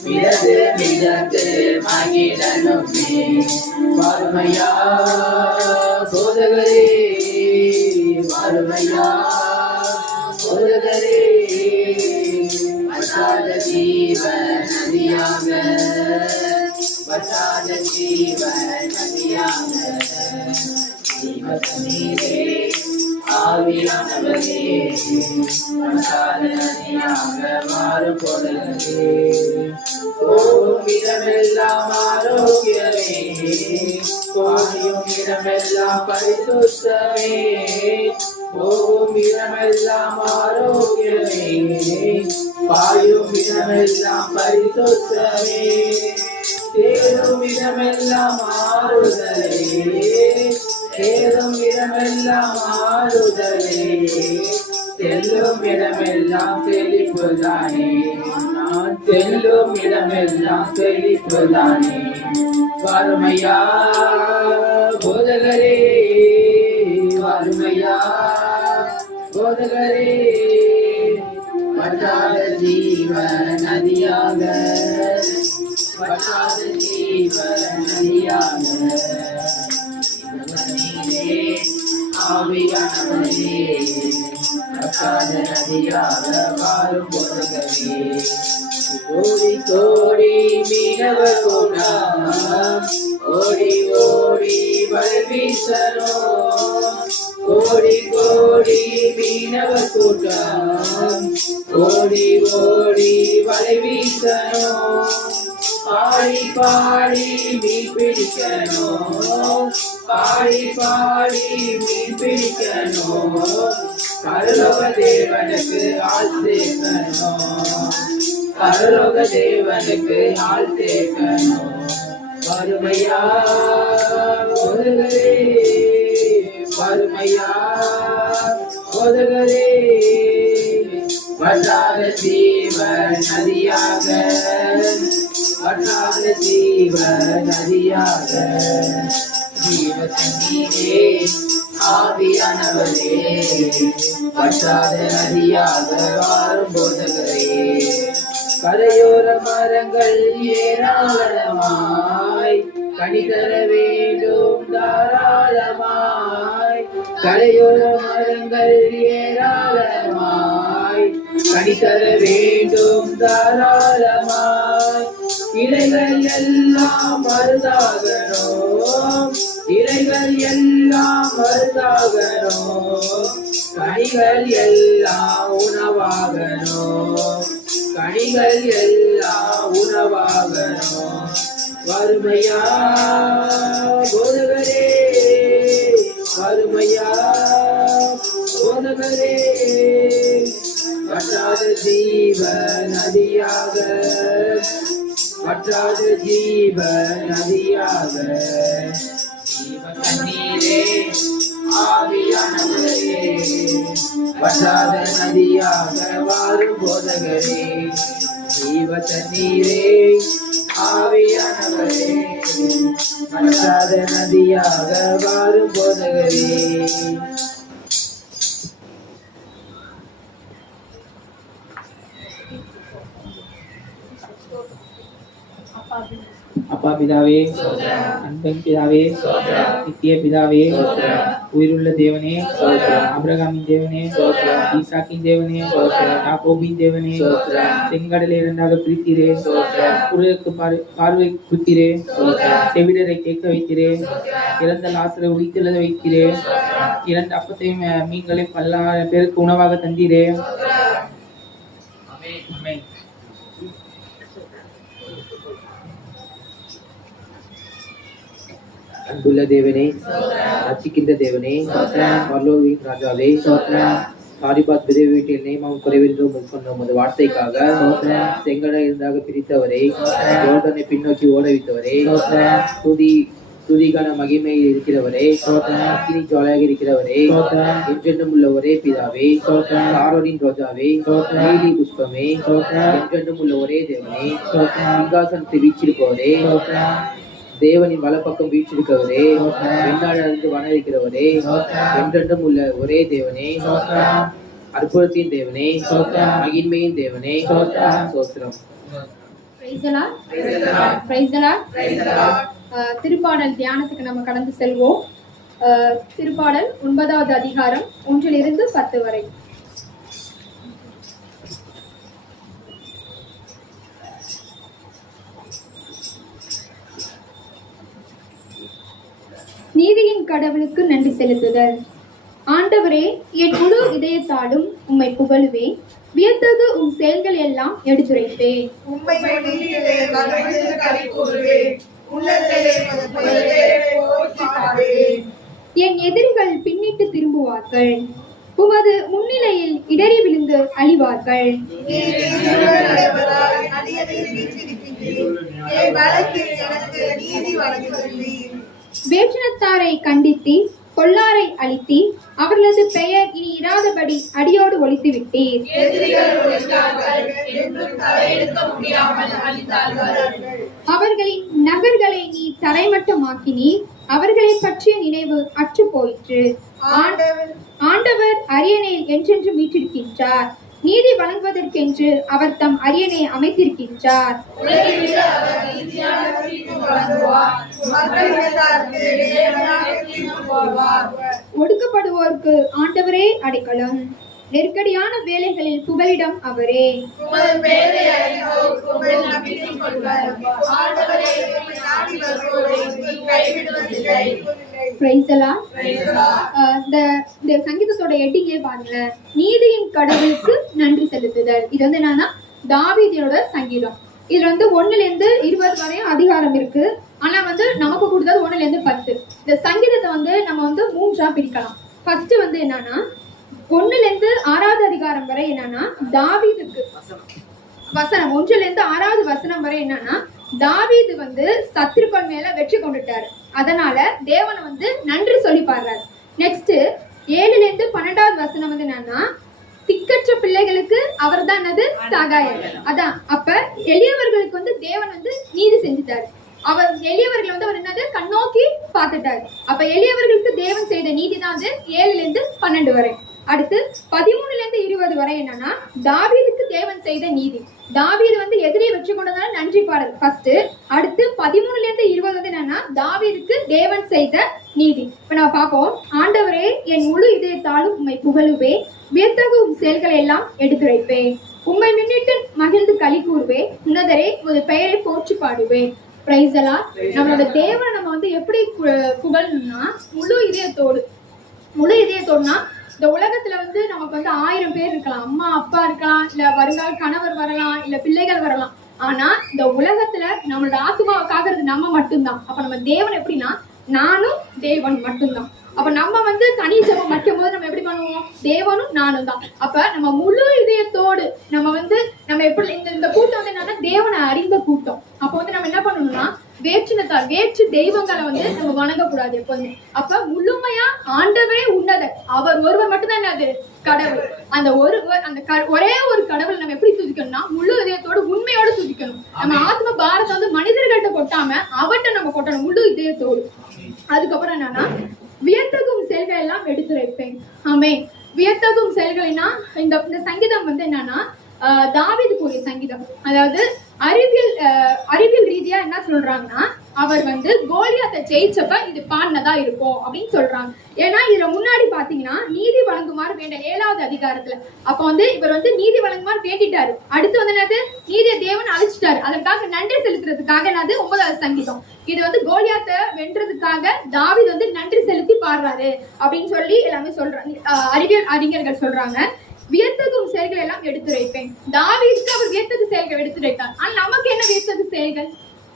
மிதந்து மிதந்து மகிழனுமே. வறுமையா போதகரே, வறுமையா போதகரே, வற்றாத ஜீவ நதியாக, வற்றாத ஜீவ நதியாக. ஜீவ தண்ணீரே ஆவியானவரே, வற்றாத நதியாக மாறும் போதகரே. போகும் இடமெல்லாம் ஆரோக்கியமே, பாயும் இடமெல்லாம் பரிசுத்தமே, போகும் இடமெல்லாம் ஆரோக்கியமே, பாயும் இடமெல்லாம் பரிசுத்தமே, தேடும் இடமெல்லாம் ஆறுதலே, தேடும் இடமெல்லாம் ஆறுதலே, செல்லும் இடமெல்லாம் செழிப்புதானே, நான் செல்லும் இடமெல்லாம் செழிப்புதானே. வறுமையா போதகரே, வறுமையா போதகரே, வற்றாத ஜீவ நதியாக, வற்றாத ஜீவ நதியாக. நீரே ஆவியானவரே, வற்றாத நதியாக வாரும் போதகரே. கோடி கோடி மீனவர் கூட்டம் ஓடி ஓடி வலை வீசணும், கோடி கோடி மீனவர் கூட்டம் ஓடி ஓடி வலை வீசணும். பாடி பாடி மீன் பிடிக்கணும், பாடி பாடி மீன் பிடிக்கணும், பரலோக தேவனுக்கு ஆள் சேர்க்கணும், பரலோக தேவனுக்கு ஆள் சேர்க்கணும். வறுமையா போதகரே, வறுமையா போதகரே, வற்றாத ஜீவ நதியாக, வற்றாத ஜீவ நதியாக. ஜீவ தண்ணீரே ஆவியானவரே, வற்றாத நதியாக வாரும் போதகரே. கரையோர மரங்கள் ஏராளமாய் கனி தர வேண்டும் தாராளமாய், கரையோர மரங்கள் ஏராளமாய் கனி தர வேண்டும் தாராளமாய். இலைகள் எல்லாம் மருதாகணும், இலைகள் எல்லாம் மருதாகணும், கனிகள் எல்லாம் உணவாகணும், கனிகள் எல்லாம் உணவாகணும். வறுமையா போதகரே, வறுமையா போதகரே, வற்றாத ஜீவ நதியாக, வற்றாத ஜீவ நதியாக. ஜீவ தண்ணீரே ஆவியானவரே, வற்றாத நதியாக வாரும் போதகரே. ஜீவ தண்ணீரே ஆவியானவரே, வற்றாத நதியாக வாரும் போதகரே. அப்பா பிதாவே, அன்பின் பிதாவே, நித்திய பிதாவே, உயிருள்ள தேவனே, ஆபிரகாமின் தேவனே, ஈசாக்கின் தேவனே, யாக்கோபின் தேவனே, செங்கடலை இரண்டாக பிரித்தீரே, குருடருக்கு பார்வை கொடுத்தீரே, செவிடரை கேட்க வைத்தீரே, இறந்த லாசரை உயிர்த்தெழ வைத்தீரே, இரண்டு அப்பத்தையும் மீன்களை 10,000 பேருக்கு உணவாக தந்தீரே. ஆமென். அன்புள்ள தேவனே, ரட்சிக்கின்ற தேவனே, பரலோகத்தின் ராஜாவே, சாரிபாத் விதவை வீட்டில் நியமம் குறைவென்று சொன்ன உமது வார்த்தைக்காக செங்கடலை இருந்தாக பிரித்தவரே, யோர்தானை பின்னோக்கி ஓட வைத்தவரே, துதிகான மகிமை இருக்கிறவரே, அக்கினி ஜுவாலையாக இருக்கிறவரே, என்றென்றும் உள்ள ஒரே பிதாவே, ஆரோனின் ரோஜாவே, நீலி புஷ்பமே, என்றென்றும் உள்ள ஒரே தேவனே, சிங்காசனத்தை வீச்சிருப்பவரே, தேவனின் வலப்பக்கம் வீற்றிருக்கிறவரே, வெண்ணாடு அறிந்து வணங்கிக்கிறவரே, என்றென்றும் உள்ள ஒரே தேவனே, அற்புதத்தின் தேவனே, மகிமையின் தேவனே, சோத்திரம். திருப்பாடல் தியானத்துக்கு நம்ம கடந்து செல்வோம். திருப்பாடல் 9வது அதிகாரம் 1 to 10 வரை. நீதியின் கடவுளுக்கு நன்றி செலுத்துதல். ஆண்டவரே, என் முழு இதயத்தாலும் உம்மை புகழுவேன். வியத்தகு உம் செயல்கள் எல்லாம் எடுத்துரைப்பேன். என் எதிரிகள் பின்னிட்டு திரும்புவார்கள். உமது முன்னிலையில் இடறி விழுந்து அழிவார்கள். வேற்றினத்தாரை கண்டித்து கொல்லாரை அழித்தி அவர்களது பெயர் இனி இராதபடி அடியோடு ஒழித்து விட்டீர். அவர்களின் நகர்களை நீ தரைமட்டமாக்கினீர். அவர்களை பற்றிய நினைவு அற்று போயிற்று. ஆண்டவர் அரியணை என்றென்று மீட்டிருக்கின்றார். நீதி வழங்குவதற்கென்று அவர் தம் அரியணை அமைத்திருக்கின்றார். ஒடுக்கப்படுவோருக்கு ஆண்டவரே அடைக்கலம். நெருக்கடியான வேலைகளில் புகலிடம் அவரே. இந்த சங்கீதத்தோட எட்டிங்கே பாருங்க, நீதியின் கடவுளுக்கு நன்றி செலுத்துதல். இது வந்து என்னன்னா தாவீதோட சங்கீதம். இதுல வந்து 1 to 20 வரையும் அதிகாரம் இருக்கு. ஆனா வந்து நமக்கு கொடுத்தது 1 to 10. இந்த சங்கீதத்தை வந்து நம்ம வந்து 3ஆ பிரிக்கலாம். ஃபர்ஸ்ட் வந்து என்னன்னா 1 to 6வது அதிகாரம் வரை என்னன்னா தாவீதுக்கு வசனம் 1 to 6வது வசனம் வரை என்னன்னா தாவீது வந்து சத்துருக்கள் மேல வெற்றி கொண்டுட்டாரு. அதனால தேவனை வந்து நன்றி சொல்லி பாடுறாரு. நெக்ஸ்ட் 7 to 12வது வசனம் வந்து என்னன்னா திக்கற்ற பிள்ளைகளுக்கு அவர் தான் என்னது சகாயம். அதான் அப்ப எளியவர்களுக்கு வந்து தேவன் வந்து நீதி செஞ்சுட்டாரு. அவர் எளியவர்களை வந்து அவர் என்னது கண்ணோக்கி பார்த்துட்டாரு. அப்ப எளியவர்களுக்கு தேவன் செய்த நீதி தான் வந்து 7 to 12 வரை. அடுத்து 13 to 20 வரை என்னன்னா தாவீதுக்கு தேவன் செய்த நீதி. தாவீது வந்து எதிரியை வெற்றி கொண்டதால நன்றி பாடல் ஃபர்ஸ்ட். அடுத்து 13 to 20 வந்து என்னன்னா தாவீதுக்கு தேவன் செய்த நீதி. இப்ப நம்ம பார்ப்போம். ஆண்டவரே, என் முழு இதயத்தாலும் உம்மை புகழுவேன். வியத்தகு உம் செயல்களை எல்லாம் எடுத்துரைப்பேன். உம்மை முன்னிட்டு மகிழ்ந்து களி கூறுவேன். உன்னதரே, உமது பெயரை போற்றி பாடுவேன். Price the Lord. நம்மளோட தேவனை நம்ம வந்து எப்படி புகழணும்னா முழு இதயத்தோடுனா இந்த உலகத்துல வந்து நமக்கு வந்து 1000 பேர் இருக்கலாம். அம்மா அப்பா இருக்கலாம், இல்ல வருங்கால கணவர் வரலாம், இல்ல பிள்ளைகள் வரலாம். ஆனா இந்த உலகத்துல நம்மளோட ஆத்மாவை காக்கிறது நம்ம மட்டும்தான். அப்ப நம்ம தேவன் எப்படின்னா நானும் தேவன் மட்டும்தான். அப்ப நம்ம வந்து தனி ஜெபம் வைக்கும் போது நம்ம எப்படி பண்ணுவோம்? தேவனும் நானும் தான். அப்ப நம்ம முழு இதயத்தோடு நம்ம எப்படி இந்த கூட்டம் வந்து என்னன்னா தேவனை அறிந்த கூட்டம். அப்ப வந்து நம்ம என்ன பண்ணணும்னா வேற்று தெய்வங்களை வந்து நம்ம வணங்கக்கூடாது எப்போதுமே. அப்ப முழுமையா ஆண்டவரே உன்னதர், அவர் ஒருவர் மட்டும்தான் என்னது கடவுள். அந்த ஒரே ஒரு கடவுள் நம்ம எப்படி துதிக்கணும்னா முழு இதயத்தோடு உண்மையோடு துதிக்கணும். நம்ம ஆத்ம பாரத்தை வந்து மனிதர்கள்ட்ட கொட்டாம அவர்கிட்ட நம்ம கொட்டணும் முழு இதயத்தோடு. அதுக்கப்புறம் என்னன்னா வியத்தகும் செயல்கள் எல்லாம் எடுத்துரைப்பேன். ஆமென். வியத்தகும் செயல்கள்னா இந்த சங்கீதம் வந்து என்னன்னா தாவீதுக்குரிய சங்கீதம். அதாவது அறிவியல் ரீதியா சொல்றாங்கன்னா அவர் வந்து கோலியாத்தை ஜெயிச்சப்ப இது பாடினதா இருக்கும் அப்படின்னு சொல்றாங்க. ஏன்னா இதுல முன்னாடி பாத்தீங்கன்னா நீதி வழங்குமாறு வேண்ட 7வது அதிகாரத்துல அப்ப வந்து இவர் வந்து நீதி வழங்குமாறு வேண்டிட்டாரு. அடுத்து வந்து என்னது நீதிய தேவன் அழிச்சிட்டாரு. அதற்காக நன்றி செலுத்துறதுக்காக என்னது 9வது சங்கீதம். இது வந்து கோலியாத்தை வென்றதுக்காக தாவீது வந்து நன்றி செலுத்தி பாடுறாரு அப்படின்னு சொல்லி எல்லாமே சொல்றாங்க. அறிஞர்கள் சொல்றாங்க. வியத்தகு செயல்கள் எல்லாம் எடுத்துரைப்பேன். தாவீதுக்கு அவர் வியத்தகு செயல்கள் எடுத்துரைத்தார். ஆனா நமக்கு என்ன வியத்தகு செயல்கள்?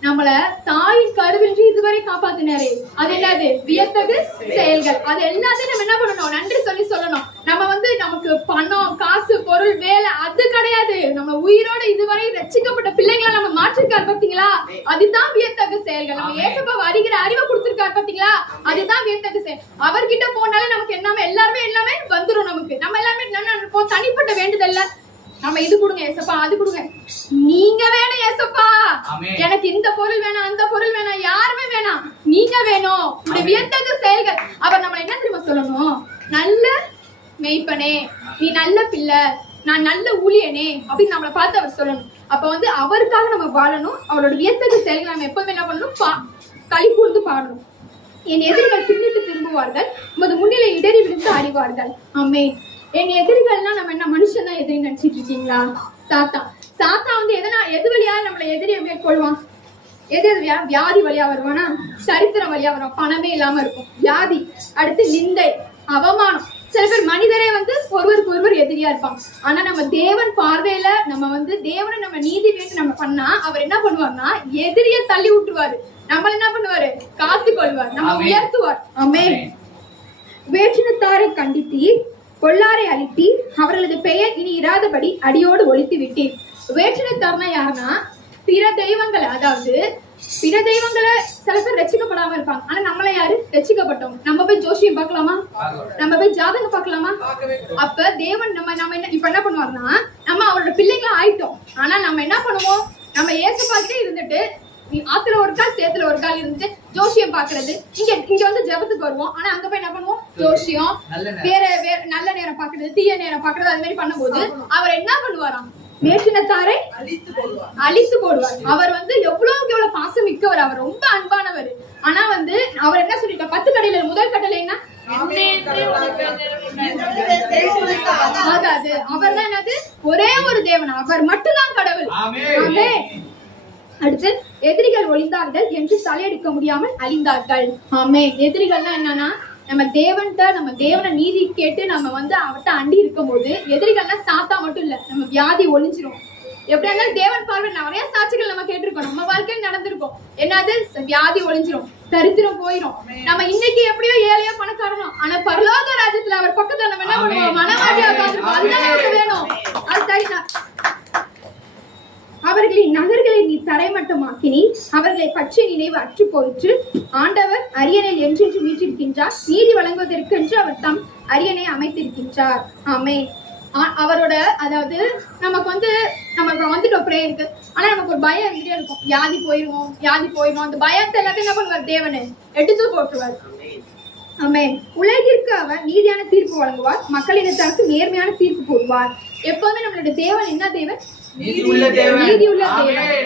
நம்மள தாயின் கருவின்றி இதுவரை காப்பாத்தினாரே, அது என்னது வியத்தகு செயல்கள். அது எல்லாத்தையும் நம்ம என்ன பண்ணணும்? நன்றி சொல்லணும். நம்ம வந்து நமக்கு பணம், காசு, பொருள், வேலை அது கிடையாது. நம்ம உயிரோட இதுவரை ரட்சிக்கப்பட்ட பிள்ளைங்களை நம்ம மாற்றிருக்காரு பாத்தீங்களா, அதுதான் வியத்தகு செயல்கள். நம்ம ஏசப்பா அறிகிற அறிவை கொடுத்திருக்காரு பாத்தீங்களா, அதுதான் வியத்தகு செயல். அவர்கிட்ட போனாலே நமக்கு எல்லாமே வந்துரும். நமக்கு நம்ம எல்லாமே என்ன தனிப்பட்ட வேண்டுதல்ல நம்ம இது கொடுங்க ஏசப்பா, அது கொடுங்க. நீங்க வேணும் ஏசப்பா, எனக்கு இந்த பொருள் வேணாம், அந்த பொருள் வேணாம், யாருமே வேணாம், நீங்க வேணும். உங்களுடைய வியத்தகு செயல்கள். அவர் நம்மள என்ன தெரியுமா சொல்லணும்? நல்ல மெய்ப்பனே, நீ நல்ல பிள்ளை, நான் நல்ல ஊழியனே அப்படின்னு நம்மளை பார்த்து அவர் சொல்லணும். அப்ப வந்து அவருக்காக நம்ம வாழணும். அவரோட வியத்தகு செயல்கள் நம்ம எப்பவுமே என்ன பண்ணணும்? களி கூர்ந்து பாடணும். என் எதிரிகள் பின்னிட்டு திரும்புவார்கள், உமது முன்னிலை இடறி விழுந்து அறிவார்கள். ஆமென். என் எதிரிகள்னா நம்ம என்ன மனுஷன் தான் எதிரி நினைச்சிட்டு இருக்கீங்களா? சாத்தா வந்து எது வழியா நம்மளை எதிரியை மேற்கொள்வான்? எது வியாதி வழியா வருவானா? சரித்திரம் வழியா வருவான். பணமே இல்லாம இருக்கும், வியாதி. அடுத்து நிந்தை, அவமானம். சில பேர் மனிதரே வந்து ஒருவருக்கு ஒருவர் எதிரியா இருப்பாங்க. ஆனா நம்ம தேவன் பார்வையில நம்ம வந்து தேவனை நம்ம நீதி வேண்டி நம்ம பண்ணா அவர் என்ன பண்ணுவார்னா எதிரிய தள்ளி விட்டுருவாரு. நம்ம என்ன பண்ணுவாரு? காத்து கொள்வார், நம்ம உயர்த்துவார். ஆமென். வேற்றினத்தாரை கண்டித்தீர், கொல்லாரை அழித்தீர், அவர்களது பெயர் இனி இராதபடி அடியோடு ஒழித்து விட்டீர். வேற்றினத்தார்னா யாருன்னா பிற தெய்வங்களை, அதாவது பிற தெய்வங்களை சில பேர் ரசிக்கப்படாம இருப்பாங்க. ஆனா நம்மள யாரு ரசிக்கப்பட்டோம்? நம்ம போய் ஜோசியம் பார்க்கலாமா? நம்ம போய் ஜாதகம் பார்க்கலாமா? அப்ப தேவன் நம்ம இப்ப என்ன பண்ணுவாருன்னா நம்ம அவரோட பிள்ளைங்களா ஆயிட்டோம். ஆனா நம்ம என்ன பண்ணுவோம்? நம்ம ஏசப்பாக்கிட்டே இருந்துட்டு ஆத்துல ஒரு கால் சேத்துல ஒரு கால் இருந்துட்டு ஜோசியம் பாக்குறது. இங்க வந்து ஜபத்துக்கு வருவோம். ஆனா அங்க போய் என்ன பண்ணுவோம்? ஜோசியம், வேற நல்ல நேரம் பாக்குறது, தீய நேரம் பாக்குறது, அது மாதிரி பண்ணும்போது அவர் என்ன பண்ணுவாராம்? வேற்றினத்தாரை அழித்து போடுவார். அவர் வந்து எவ்வளவுக்கு எவ்வளவு பாசம் மிக்கவர், அவர் ரொம்ப அன்பானவர். ஆனா வந்து அவர் என்ன சொல்லிருக்கார்? 10 கட்டளையில முதல் கட்டளை என்ன? ஆகாது. அவர் தான் என்னது? ஒரே ஒரு தேவன், அவர் மட்டும்தான் கடவுள். ஆமென். அடுத்து எதிரிகள் ஒளிந்தார்கள் என்று தலையெடுக்க முடியாமல் அழிந்தார்கள். ஆமென். எதிரிகள்னா என்னன்னா நம்ம தேவனை நீதி கேட்டு நம்ம வந்து அவர்கிட்ட அண்டி இருக்கும் போது எதிரிகள்னா சாத்தா மட்டும் இல்ல, நம்ம வியாதி ஒளிஞ்சிரும். எப்படி இருந்தாலும் தேவன் பார்வை நிறைய சாட்சிகள் நம்ம கேட்டிருக்கோம், நம்ம வாழ்க்கையில் நடந்திருக்கும். என்னது? வியாதி ஒளிஞ்சிரும், தரித்திரம் போயிரும். நம்ம இன்னைக்கு எப்படியோ ஏழையோ பணக்காரனோ, ஆனா பரலோக ராஜ்யத்துல அவர் பக்கத்துல நம்ம என்ன பண்ணுவோம்? மனவாட்டியா உட்கார்ந்திருப்போம். அதுதான் நமக்கு வேணும். அது சரிதான். அவர்களின் நகர்களை நீ தரைமட்டமாக்கினி, அவர்களை பற்றி நினைவு அற்று போயிற்று. ஆண்டவர் அரியணையில் என்றென்று வீற்றிருக்கின்றார், நீதி வழங்குவதற்கென்று அவர் தம் அரியணை அமைத்திருக்கின்றார். ஆமென். அவரோட அதாவது நமக்கு வந்துட்டு பிரேயருக்கு, ஆனா நமக்கு ஒரு பயம் இருந்துட்டே இருக்கும். வியாதி போயிடும். அந்த பயத்தை எல்லாத்தையும் என்ன பண்ணுவார்? தேவனு எடுத்து போட்டுருவார். ஆமென். உலகிற்கு அவர் நீதியான தீர்ப்பு வழங்குவார், மக்களினத்தாருக்கு நேர்மையான தீர்ப்பு போடுவார். எப்பவுமே நம்மளுடைய தேவன் என்ன தேவன்? நீதி உள்ள தேவன்.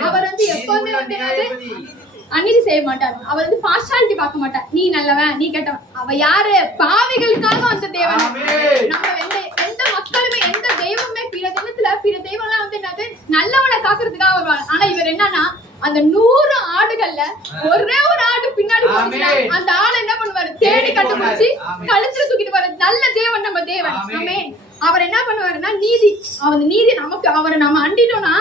அவர் வந்து எப்பவுமே வந்து அநீதி செய்ய மாட்டார். அவர் வந்து பார்ஷாலிட்டி பார்க்க மாட்டார். நீ நல்லவன், நீ கெட்டவன். அவ யாரு? பாவிகளுக்காக வந்த தேவன். நம்ம எந்த மக்களுமே எந்த தெய்வமே பிற தெய்வம்லாம் வந்து என்னது நல்லவனை காக்குறதுக்காக வருவாங்க. ஆனா இவர் என்னன்னா அந்த 100 ஆடுகள்ல ஒரே ஒரு ஆடு பின்னாடி போச்சுன்னா அந்த ஆளை என்ன பண்ணுவாரு? தேடி கண்டுபிடிச்சு கழுத்துல தூக்கிட்டு வர நல்ல தேவன் நம்ம தேவன். ஆமென். அவர் என்ன பண்ணுவாருன்னா நீதி நமக்கு அவரை நம்ம அண்டிட்டோம்னா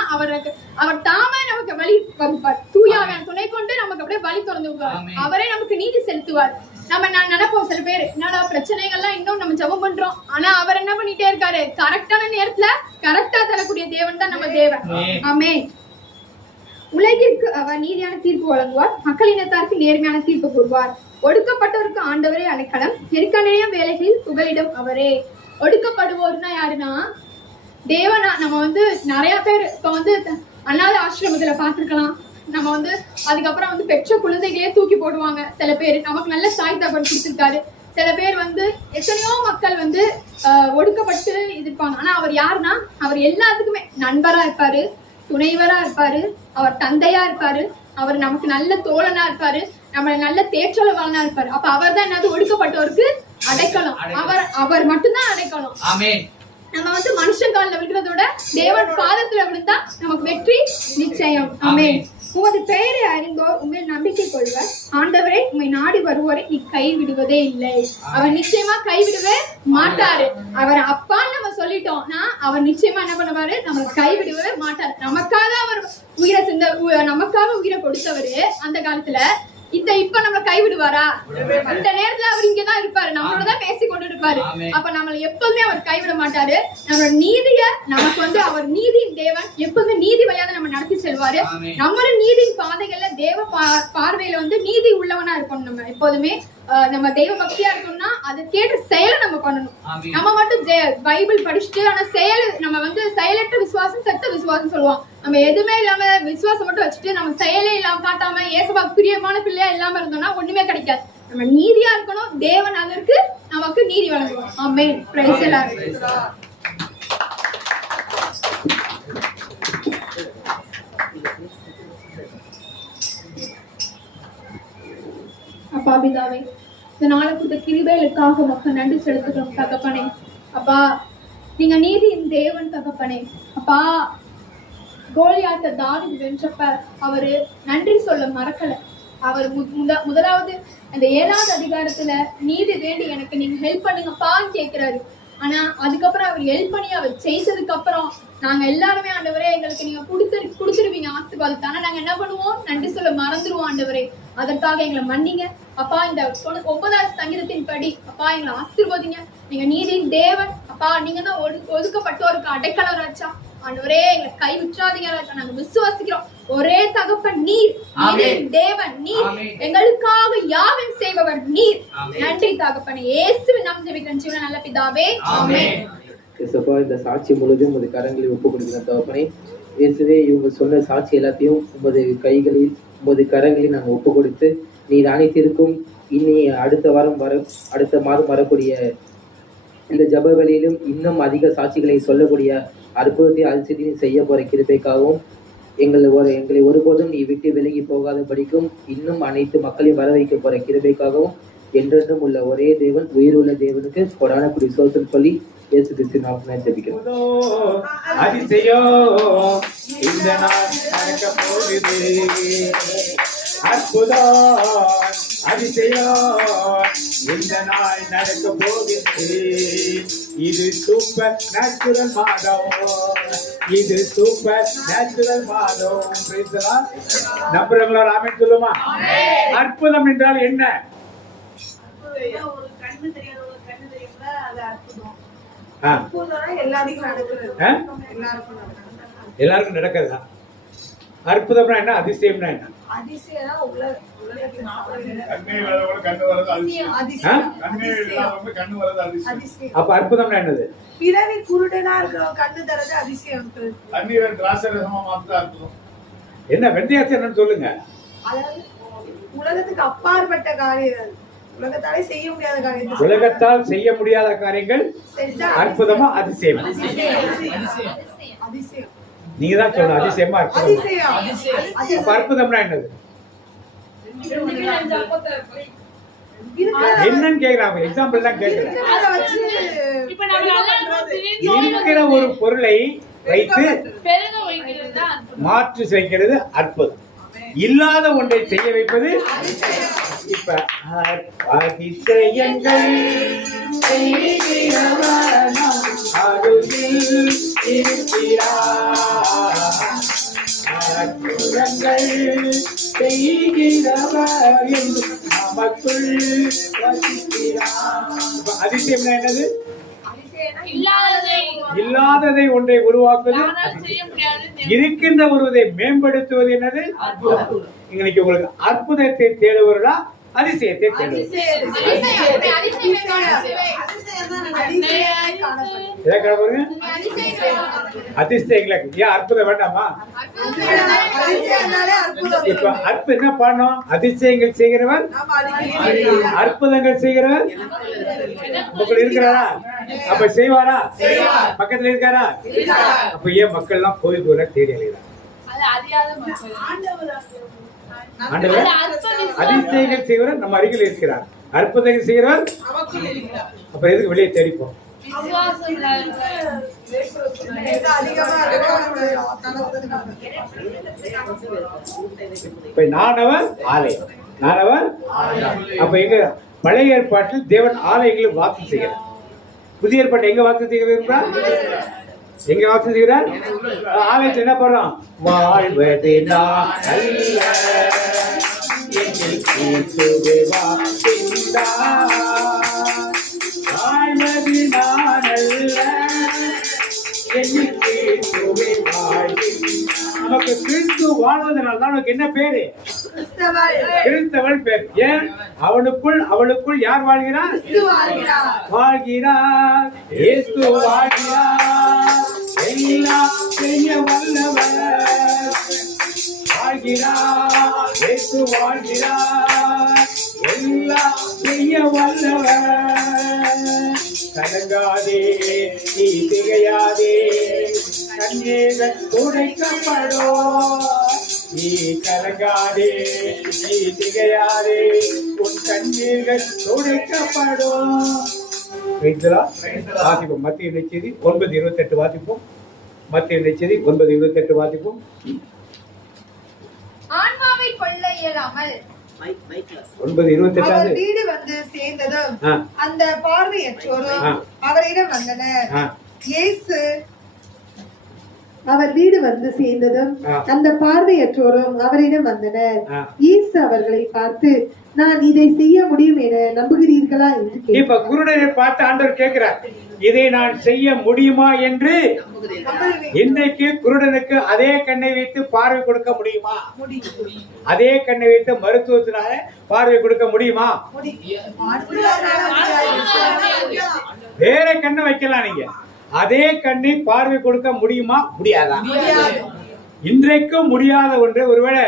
அவர் தாமே நமக்கு வழி வகுப்பார். தூயாவின் துணை கொண்டு நமக்கு அப்படியே வழி திறந்து விடுவார். அவரே நமக்கு நீதி செலுத்துவார். நான் நினைப்போம் சில பேர் என்னடா பிரச்சனைகள்லாம் இன்னும் நம்ம ஜெபம் பண்றோம், ஆனா அவர் என்ன பண்ணிட்டே இருக்காரு? கரெக்டான நேரத்துல கரெக்டா தரக்கூடிய தேவன் தான் நம்ம தேவன். ஆமென். உலகிற்கு அவர் நீதியான தீர்ப்பு வழங்குவார், மக்களினத்தாருக்கு நேர்மையான தீர்ப்பு கூறுவார். ஒடுக்கப்பட்டவருக்கு ஆண்டவரே அடைக்கலம், நெருக்கடிய வேலைகளில் புகலிடம் அவரே. ஒடுக்கப்படுவோர்னா யாருன்னா தேவனா. நம்ம வந்து நிறைய பேர் இப்ப வந்து அனாத ஆசிரமத்துல பார்த்திருக்கலாம். நம்ம வந்து அதுக்கப்புறம் வந்து பெற்ற குழந்தைகளே தூக்கி போடுவாங்க. சில பேர் நமக்கு நல்ல தாய் தகவல் கொடுத்திருக்காரு. சில பேர் வந்து எத்தனையோ மக்கள் வந்து ஒடுக்கப்பட்டு இருப்பாங்க. ஆனா அவர் யாருன்னா அவர் எல்லாத்துக்குமே நண்பரா இருப்பாரு, துணைவரா இருப்பாரு, அவர் தந்தையா இருப்பாரு, அவர் நமக்கு நல்ல தோழனா இருப்பாரு, நம்ம நல்ல தேற்றளவாளனா இருப்பாரு. அப்ப அவர் தான் என்னது ஒடுக்கப்பட்டவருக்கு அடைக்கலம். அவர் மட்டும்தான் அடைக்கலம். நம்ம வந்து மனுஷன் காலில் விழுகிறதோட தேவன் பாதத்துல விழுந்தா நமக்கு வெற்றி நிச்சயம். ஆமென். உமது பெயரை அறிந்தோர் உண்மையில் நம்பிக்கை கொள்வர். ஆண்டவரே, உண்மை நாடி வருவோரை நீ கைவிடுவதே இல்லை. அவர் நிச்சயமா கைவிடவே மாட்டாரு. அவர் அப்பான்னு நம்ம சொல்லிட்டோம்னா அவர் நிச்சயமா என்ன பண்ணுவாரு, நம்மளை கைவிடவே மாட்டாரு. நமக்காக அவர் நமக்காக உயிரை கொடுத்தவரு அந்த காலத்துல. இப்ப நம்மள கைவிடுவாரா? இந்த நேரத்துல அவர் இங்கதான் இருப்பாரு, நம்மளோடதான் பேசி கொண்டு இருப்பாரு. அப்ப நம்மள எப்பவுமே அவர் கைவிட மாட்டாரு. நம்மளோட நீதிய நமக்கு வந்து அவர் நீதியின் தேவன் எப்பவுமே நீதி வழியாக நம்ம நடத்தி செல்வாரு. நம்மளும் நீதியின் பாதைகள்ல தேவ பார்வையில வந்து நீதி உள்ளவனா இருக்கணும். நம்ம எப்போதுமே நம்ம தெய்வ பக்தியா இருக்கணும்னா அதை கேட்டு செயலை நம்ம பண்ணணும். நம்ம மட்டும் பைபிள் படிச்சுட்டு ஆனா செயல் நம்ம வந்து செயலற்ற விசுவாசம் செத்த விசுவாசம் சொல்லுவோம். நம்ம எதுவுமே இல்லாம விசுவாசம் மட்டும் வச்சுட்டு நம்ம செயலே இல்லாம காட்டாம ஏசபாக்கு பிரியமான பிள்ளையா இல்லாம இருந்தோம்னா ஒண்ணுமே கிடைக்காது. நம்ம நீதியா இருக்கணும். தேவன் அதற்கு நமக்கு நீதி வழங்குவோம். ஆமென். Praise the Lord. அப்பா பிதாவே, இந்த நாளுக்கு கிருபைகளுக்காக மக்கள் நன்றி செலுத்துகிறோம் தகப்பனே. அப்பா, நீங்க நீதியின் தேவன் தகப்பனே. அப்பா, கோலியாத்தை தாவீது வென்றப்ப அவரு நன்றி சொல்ல மறக்கல. அவர் முதலாவது அந்த 7வது அதிகாரத்துல நீதி வேண்டி எனக்கு நீங்க ஹெல்ப் பண்ணுங்கப்பான்னு கேட்கிறாரு. ஆனா அதுக்கப்புறம் அவர் ஹெல்ப் பண்ணி அவர் செய்ததுக்கு அப்புறம் நாங்க எல்லாருமே ஆண்டவரே எங்களுக்கு நீங்க கொடுத்துருவீங்க ஆசீர்வாதத்தை. ஆனா நாங்க என்ன பண்ணுவோம், நன்றி சொல்ல மறந்துடுவோம் ஆண்டவரே. அதற்காக எங்களை மன்னிங்க அப்பா. இந்த 9வது சங்கீதத்தின் படி அப்பா எங்களை ஆசீர்வதிங்க. நீங்க நீதியின் தேவன் அப்பா. நீங்க தான் ஒதுக்கப்பட்டோருக்கு அடைக்கலம் ராஜா. ஆண்டவரே, எங்களை கை விட்டுறாதீங்க ராஜா. நாங்க விசுவாசிக்கிறோம் ஒரே தகப்பன் நீர், தேவன் நீர், எங்களுக்காக யாவும் செய்பவர் நீர். நன்றி தகப்பனே. இயேசுவின் நாமத்தில் ஜெபிக்கிறேன் ஜீவன நல்ல பிதாவே. ஆமென். இயேசுப்பா, இந்த சாட்சி முழுதும் உமது கரங்களில் ஒப்புக் கொடுக்கிறேன் தகப்பனே. இயேசுவே, இவங்க சொன்ன சாட்சி எல்லாத்தையும் உமது கைகளில் உமது கரங்களில் நாங்கள் ஒப்புக் கொடுத்து நீர் அனைத்திற்கும் இனி அடுத்த மாதம் வரக்கூடிய இந்த ஜபங்களிலும் இன்னும் அதிக சாட்சிகளை சொல்லக்கூடிய அற்புதத்தை அதிசயத்தையும் செய்ய போற கிருபைக்காகவும் எங்களை ஒருபோதும் நீ விட்டு விலகி போகாத படிக்கும் இன்னும் அனைத்து மக்களையும் வர வைக்க போற கிருபைக்காகவும் என்றென்றும் உள்ள ஒரே தேவன் உயிருள்ள தேவனுக்கு கொடான குடி சோதனை சொல்லி இயேசு கிறிஸ்து நாமத்தினால ஜெபிக்கிறோம். இந்த நாள் நடக்க போகுது, அற்புதம் அதிசயம் இந்த நாள் நடக்க போகுது. இது சூப்பர் நேச்சுரல் மாதம், இது சூப்பர் நேச்சுரல் மாதம். நம்புறவங்களா ஆமென் சொல்லுமா? அற்புதம் என்றால் என்ன? ஒரு கண்ணு தெரியாத ஒரு கண்ணு தெரியுங்களா, அது அற்புதம். எல்லாருக்கும் நடக்குதா? அற்புதம்னா என்ன? அதிசயம்னா என்ன? அப்ப அற்புதம்னா என்னது? பிறவி குருடனா இருக்கிற கண்ணு தரது அதிசயம். என்ன வெண்டையாச்சு என்னன்னு சொல்லுங்க. அதாவது உலகத்துக்கு அப்பாற்பட்ட காரியம், உலகத்தாலே செய்ய முடியாத காரியம், உலகத்தால் செய்ய முடியாத காரியங்கள் அற்புதமா அதிசயம்? அதிசயம். நீங்க தான் சொல்லணும் அதிசயமா அற்புதம். அற்புதம்னா என்னது? என்னன்னு கேக்குறாங்க, எக்ஸாம்பிள் தான் கேக்குறேன். இருக்கிற ஒரு பொருளை வைத்து மாற்றி செய்கிறது அற்புதம். இல்லாத ஒன்றை செய்ய வைப்பது. இப்ப அதிசயங்கள் அதிசயம் என்னது? இல்லாததை ஒன்றை உருவாக்குவது. இருக்கின்ற ஒருவதை மேம்படுத்துவது என்னது? இன்னைக்கு உங்களுக்கு அற்புதத்தை தேடுவதா அதிசயத்தை அதிசயங்களை ஏன் அற்புதம் வேண்டாமா? இப்ப அற்புதம் என்ன பண்ணணும்? அதிசயங்கள் செய்கிறவர், அற்புதங்கள் செய்கிறவர் மக்கள் இருக்கிறாரா? அப்ப செய்வாரா? பக்கத்துல இருக்காரா? அப்ப ஏன் மக்கள் எல்லாம் கோயில் கோயில தேடி அலைகிறார்? ஆண்டவர் அதிசயங்கள் செய்கிறவர் நம்ம அருகில் இருக்கிறார், அற்புதங்கள் செய்கிறவர் அப்ப எதுக்கு வெளியே தேடிப்போம்? இப்ப நானவர் ஆலயம், நானவர் அப்ப எங்க பழைய ஏற்பாட்டில் தேவன் ஆலயங்களை வாக்கு செய்கிறார், புதிய ஏற்பாட்டை எங்க வாக்கு செய்கிறார்? எங்க வாக்கு செய்கிறார்? ஆலயத்தில் என்ன பண்றோம்? வாழ்வது நான் அல்ல, என்னில் கிறிஸ்துவே வாழ்கின்றார். வாழ்வது நான் அல்ல, என்னில் கிறிஸ்துவே வாழ்கின்றார். நமக்கு கிறிஸ்து வாழ்வதனால தான் நமக்கு என்ன பேரு? கிறிஸ்தவன் பேர். ஏன்? அவளுக்குள் யார் வாழ்கிறார்? வாழ்கிறார், இயேசு வாழ்கிறார், எல்லாம் செய்ய வல்லவர் வாழ்கிறார், இயேசு வாழ்கிறார், எல்லாம் செய்ய வல்லவர். கலங்காதே நீ திகையாதே, கண்ணீர்கள் துடைக்கப்படும். நீ கலங்காதே நீ திகையாதே, உன் கண்ணீர்கள் துடைக்கப்படும். வாசிப்போம் மத்திய நெச்செய்தி 9:28 வாசிப்போம். மத்திய நெச்செய்தி 9:28 வாசிப்போம். ஆன்மாவை கொள்ள இயலாமல் 9:28 அவர் வீடு வந்து சேர்ந்ததும் அந்த பார்வையற்றோரும் அவரிடம் வந்தனர். இயேசு அவர் வீடு வந்து சேர்ந்ததும் அந்த பார்வையற்றோரும் அவரிடம் வந்தனர். இயேசு அவர்களை பார்த்து, நான் இதை செய்ய முடியும் என நம்புகிறீர்களா என்று கேட்டார். இப்ப குருடரை பார்த்து ஆண்டவர் கேட்கிறார், இதை நான் செய்ய முடியுமா என்று. இன்றைக்கு குருடனுக்கு அதே கண்ணை வைத்து பார்வை கொடுக்க முடியுமா? அதே கண்ணை வைத்து மருத்துவத்தினால பார்வை கொடுக்க முடியுமா? வேற கண்ணை வைக்கலாம், நீங்க அதே கண்ணை பார்வை கொடுக்க முடியுமா? முடியாதா? இன்றைக்கும் முடியாத ஒன்று. ஒருவேளை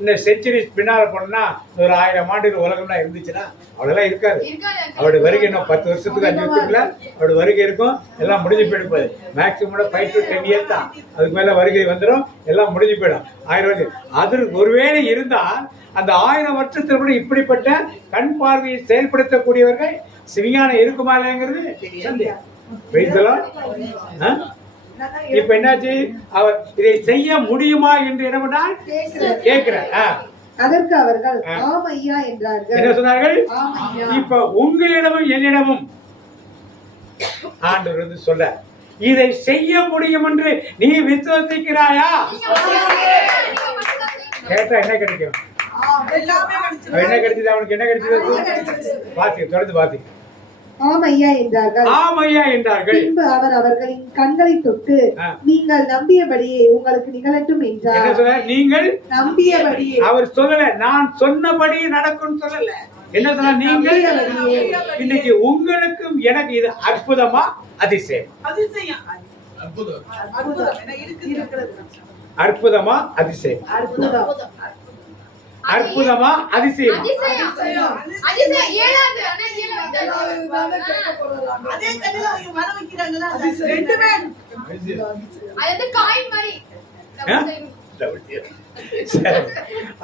இந்த செஞ்சுரிஸ் பின்னால போனா ஒரு 1000 ஆண்டுகள் உலகம்லாம் இருந்துச்சுன்னா அவ்வளோலாம் இருக்காது. அவருடைய வருகை இன்னும் 10 வருஷத்துக்கு 5 வருஷத்துக்குள்ள அவருடைய வருகை இருக்கும். எல்லாம் முடிஞ்சு போயிடுப்பாரு. மேக்சிமம் 5 to 10 இயர்ஸ் தான். அதுக்கு மேல வருகை வந்துடும், எல்லாம் முடிஞ்சு போயிடும். 1000 வருஷம் அது ஒருவேளை இருந்தால் அந்த 1000 வருஷத்துல கூட இப்படிப்பட்ட கண் பார்வையை செயல்படுத்தக்கூடியவர்கள் விஞ்ஞானம் இருக்குமா இல்லைங்கிறது சந்தேகம். இப்ப என்னாச்சு? அவர் இதை செய்ய முடியுமா என்று என்ன கேட்கிறார். அதற்கு அவர்கள் ஆம் ஐயா என்றார்கள். என்ன சொன்னார்கள்? இப்ப உங்களிடமும் என்னிடமும் ஆண்டவர் வந்து சொல்ல, இதை செய்ய முடியும் என்று நீ விசுவசிக்கிறாயா? கேட்டா என்ன கிடைக்கும்? என்ன கிடைச்சது? அவனுக்கு என்ன கிடைச்சது? பாத்தி தொடர்ந்து பாத்தி. ஆமையா என்றார்கள். ஆமையா என்றார்கள். பின்பு அவர் அவர்களின் கண்களை தொட்டு, நீங்கள் நம்பியபடியே உங்களுக்கு நிகழட்டும் என்றார். என்ன சொன்னார்? நீங்கள் நம்பியபடியே. அவர் சொல்லல நான் சொன்னபடி நடக்கும் சொல்லல. என்ன சொன்னார்? நீங்கள் இன்னைக்கு உங்களுக்கும் எனக்கு இது அற்புதமா அதிசயம்? அற்புதமா அதிசயம்? அற்புதமா அதிசயம்?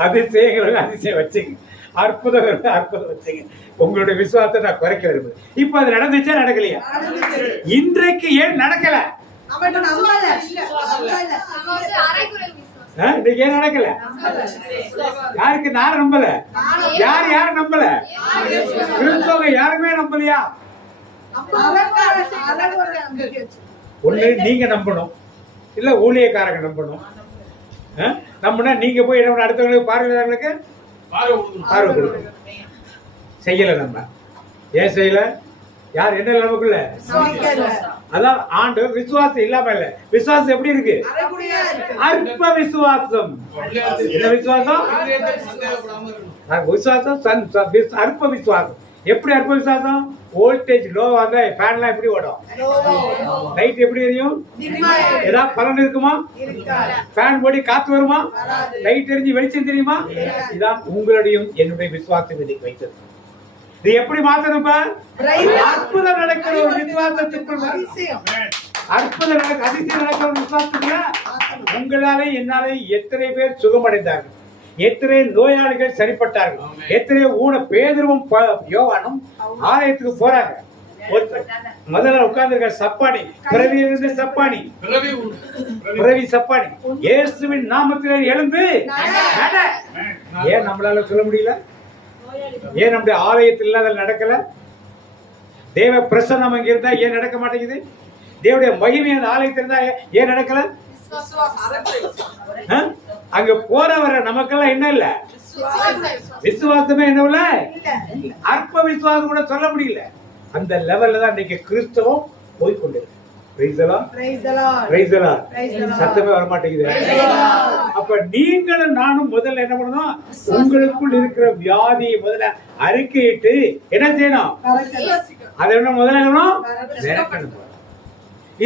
அதிசயங்கள் அதிசயம் வச்சுங்க, அற்புதம் அற்புதம் வச்சுங்க. உங்களுடைய விசுவாசத்தை நான் குறைக்க விரும்புறேன். இப்ப அது நடந்துச்சா நடக்கலையா? இன்றைக்கு ஏன் நடக்கல? இன்னைக்கு ஏன் நடக்கல? யாருக்கு? நான் நம்பல. யார் நம்பல? கிறிஸ்தவங்க யாருமே நம்பலையா? ஒண்ணு நீங்க நம்பணும், இல்ல ஊழியக்காரங்க நம்பணும். நம்பினா நீங்க போய் என்ன அடுத்தவங்களுக்கு பார்வையாளர்களுக்கு பார்வை கொடுக்கணும். செய்யல. நம்ம ஏன் செய்யல? யார் என்ன நமக்குள்ள? அதான் ஆண்டு விசுவாசம் இல்லாம இல்ல. விசுவாசம் எப்படி இருக்கு? அற்ப விசுவாசம். என்ன விசுவாசம்? விசுவாசம் அற்ப விசுவாசம். எப்படி அற்ப விசுவாசம்? வோல்டேஜ் லோவா இருந்தா ஃபேன்லாம் எப்படி ஓடும்? லைட் எப்படி எரியும்? ஏதாவது பலன் இருக்குமா? ஃபேன் போடி காத்து வருமா? லைட் எரிஞ்சு வெளிச்சம் தெரியுமா? இதான் உங்களுடைய என்னுடைய விசுவாசம் இன்னைக்கு வைத்தது. இது எப்படி மாத்தணும்? அற்புதம் நடக்கிற ஒரு விசுவாசத்துக்குள் அற்புதம் அதிசயம் நடக்கிற ஒரு விசுவாசத்துக்குள்ள உங்களாலே என்னாலே எத்தனை பேர் சுகமடைந்தார்கள், எத்தனை நோயாளிகள் சரிப்பட்டார்கள், எத்தனை பேதுருவும் யோவானும் ஆலயத்துக்கு போறாங்க. முதல்ல உட்கார்ந்து சப்பானி, பிறவி இருந்த சப்பானி, பிறவி சப்பானி, இயேசுவின் நாமத்திலே எழுந்து நட. ஏன் நம்மளால சொல்ல முடியல? ஏன் நம்முடைய ஆலயத்தில் இல்லாத நடக்கல? தேவ பிரசன்னம் அங்க இருந்தா ஏன் நடக்க மாட்டேங்குது? தேவனுடைய மகிமையான ஆலயத்தில் இருந்தா ஏன் நடக்கல? அங்க போற வர நமக்கெல்லாம் என்ன இல்ல? விசுவாசமே என்ன இல்ல? அற்ப விசுவாசம் கூட சொல்ல முடியல. அந்த லெவல்ல தான் இன்னைக்கு கிறிஸ்தவம் போய்கொண்டிருக்கு. சத்தமே வர மாட்டேங்குது. அப்ப நீங்களும் நானும் முதல்ல என்ன பண்ணணும்? உங்களுக்குள் இருக்கிற வியாதியை முதல்ல அறிக்கையிட்டு என்ன செய்யணும்? அதை முதல்ல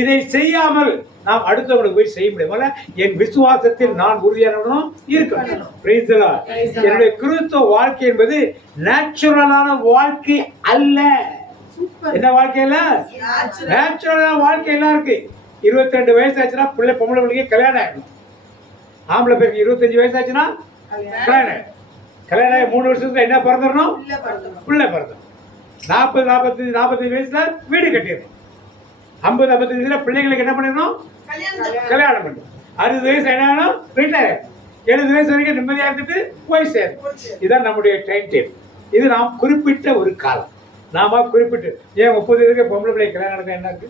இதை செய்யாமல் நாம் அடுத்தவங்களுக்கு போய் செய்ய முடியும். என் விசுவாசத்தில் நான் உறுதியானவனும் இருக்கணும். என்னுடைய கிறிஸ்தவ வாழ்க்கை என்பது நேச்சுரலான வாழ்க்கை அல்ல. என்ன வாழ்க்கை இல்ல? நேச்சுரலான வாழ்க்கை எல்லாம் இருக்கு. 22 வயசு ஆச்சுன்னா பொம்பளை பிள்ளைக்கு கல்யாணம் ஆகணும். ஆம்பளை பேருக்கு 25 வயசு ஆச்சுன்னா கல்யாணம் ஆகி 3 வருஷத்துக்கு என்ன பிறந்துடணும்? பிள்ளை பிறந்தோம். 40-45 வயசுல வீடு கட்டிடணும். 50-55 வயசுல பிள்ளைங்களுக்கு என்ன பண்ணிடணும்? கல்யாணம் பண்ணணும். 60 வயசு என்ன ரிட்டையர். 70 வயசு வரைக்கும் நிம்மதியா இருந்துட்டு போய் சேரும். இதுதான் நம்முடைய டைம் டேபிள். இது நாம் குறிப்பிட்ட ஒரு காலம். நாம குறிப்பிட்டு ஏன் 30 வயசுக்கு பொம்பளை பிள்ளை கல்யாணம் நடக்க என்ன இருக்கு?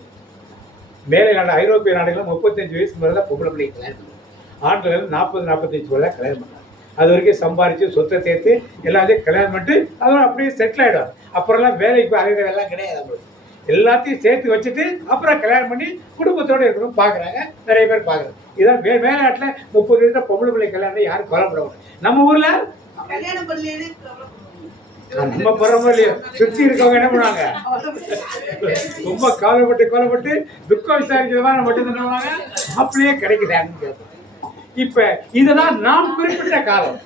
மேலை நாடு ஐரோப்பிய நாடுகள் 35 வயசு மேல தான் பொம்பளை பிள்ளை கல்யாணம் பண்ணுவாங்க. ஆண்கள் 40-45 மேல கல்யாணம் பண்ணாங்க. அது வரைக்கும் சம்பாரிச்சு சொத்தை சேர்த்து எல்லாத்தையும் கல்யாணம் பண்ணிட்டு அதோட அப்படியே செட்டில் ஆயிடும். அப்புறம்லாம் வேலைக்கு அலைகிற எல்லாம் கிடையாது. நம்மளுக்கு எல்லாத்தையும் சேர்த்து வச்சுட்டு அப்புறம் கல்யாணம் பண்ணி குடும்பத்தோட இருக்கணும் பாக்குறாங்க. நிறைய பேர் பாக்குறாங்க. இதான் மேலாட்டுல 30 வயசுல பொம்பளை பிள்ளை கல்யாணம் யாரும் கொல்லப்படுவாங்க. நம்ம ஊர்ல நம்ம பரம இல்லையோ சுத்தி இருக்கவங்க என்ன பண்ணுவாங்க? ரொம்ப கவலைப்பட்டு துக்கம் விசாரிக்கிறதா மட்டும் பண்ணுவாங்க. அப்படியே கிடைக்குது. இப்ப இதுதான் நாம் குறிப்பிட்ட காலம்.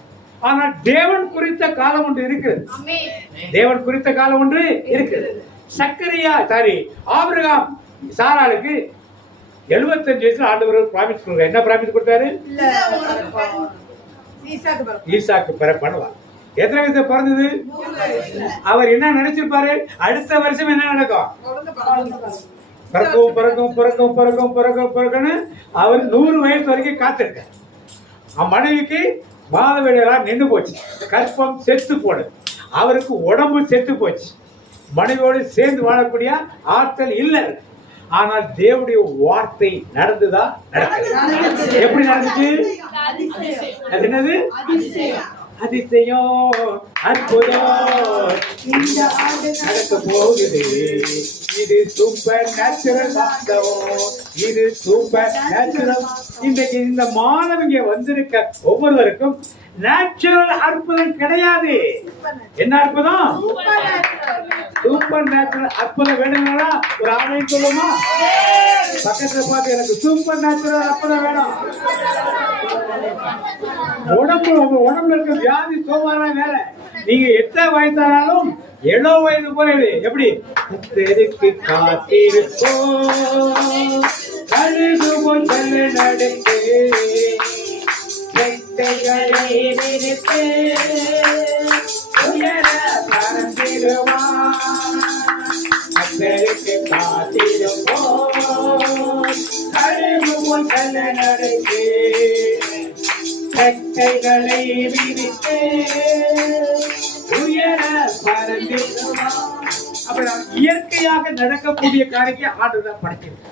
ஆனா தேவன் குறித்த காலம் ஒன்று இருக்குது. தேவன் குறித்த காலம் ஒன்று இருக்குது. ஆபிரகாம் சாராளுக்கு 75 வயசுல ஆண்டவர் பிராமிஸ் கொடுத்தாரு. என்ன பிராமிஸ் கொடுத்தாரு? ஈசாக்கு பிறப்பானுவார். எத்தனை வயசு பிறந்தது? அவர் என்ன நினைச்சிருப்பாரு? அடுத்த வருஷம் என்ன நடக்கும்? பிறக்கும் அவர் 100 வயசு வரைக்கும் காத்திருக்க. மனைவிக்கு மாதவிடையெல்லாம் நின்று போச்சு. கற்பம் செத்து போனது. அவருக்கு உடம்பு செத்து போச்சு. மனைவியோடு சேர்ந்து வாழக்கூடிய ஆற்றல் இல்லை. ஆனால் தேவனுடைய வார்த்தை நடந்துதா? நடக்கல. எப்படி நடந்துச்சு? அது என்னது? அதிசயம், அற்புதம் இந்த ஆண்டு நடக்க போகுது. இது சூப்பர் நேச்சுரல். இது சூப்பர் நேச்சுரல். இன்றைக்கு இந்த மாதம் இங்க வந்திருக்க ஒவ்வொருவருக்கும் நேச்சுரல் அற்புதம் கிடையாது. என்ன அற்புதம்? சூப்பர் நேச்சுரல் அற்புதம் வேணுங்களா? ஒரு ஆணையம் சொல்லுமா? பக்கத்துல பார்த்து எனக்கு சூப்பர் நேச்சுரல் அற்புதம் வேணும். உடம்புல இருக்க வியாதி சோமாரா வேற. நீங்க எத்தனை வயசானாலும் 70 வயது போல எப்படி கட்டைகளை விரித்து உயர பறந்து. இயற்கையாக நடக்கக்கூடிய காரியத்தை ஆண்டுதான் படைக்கிறது.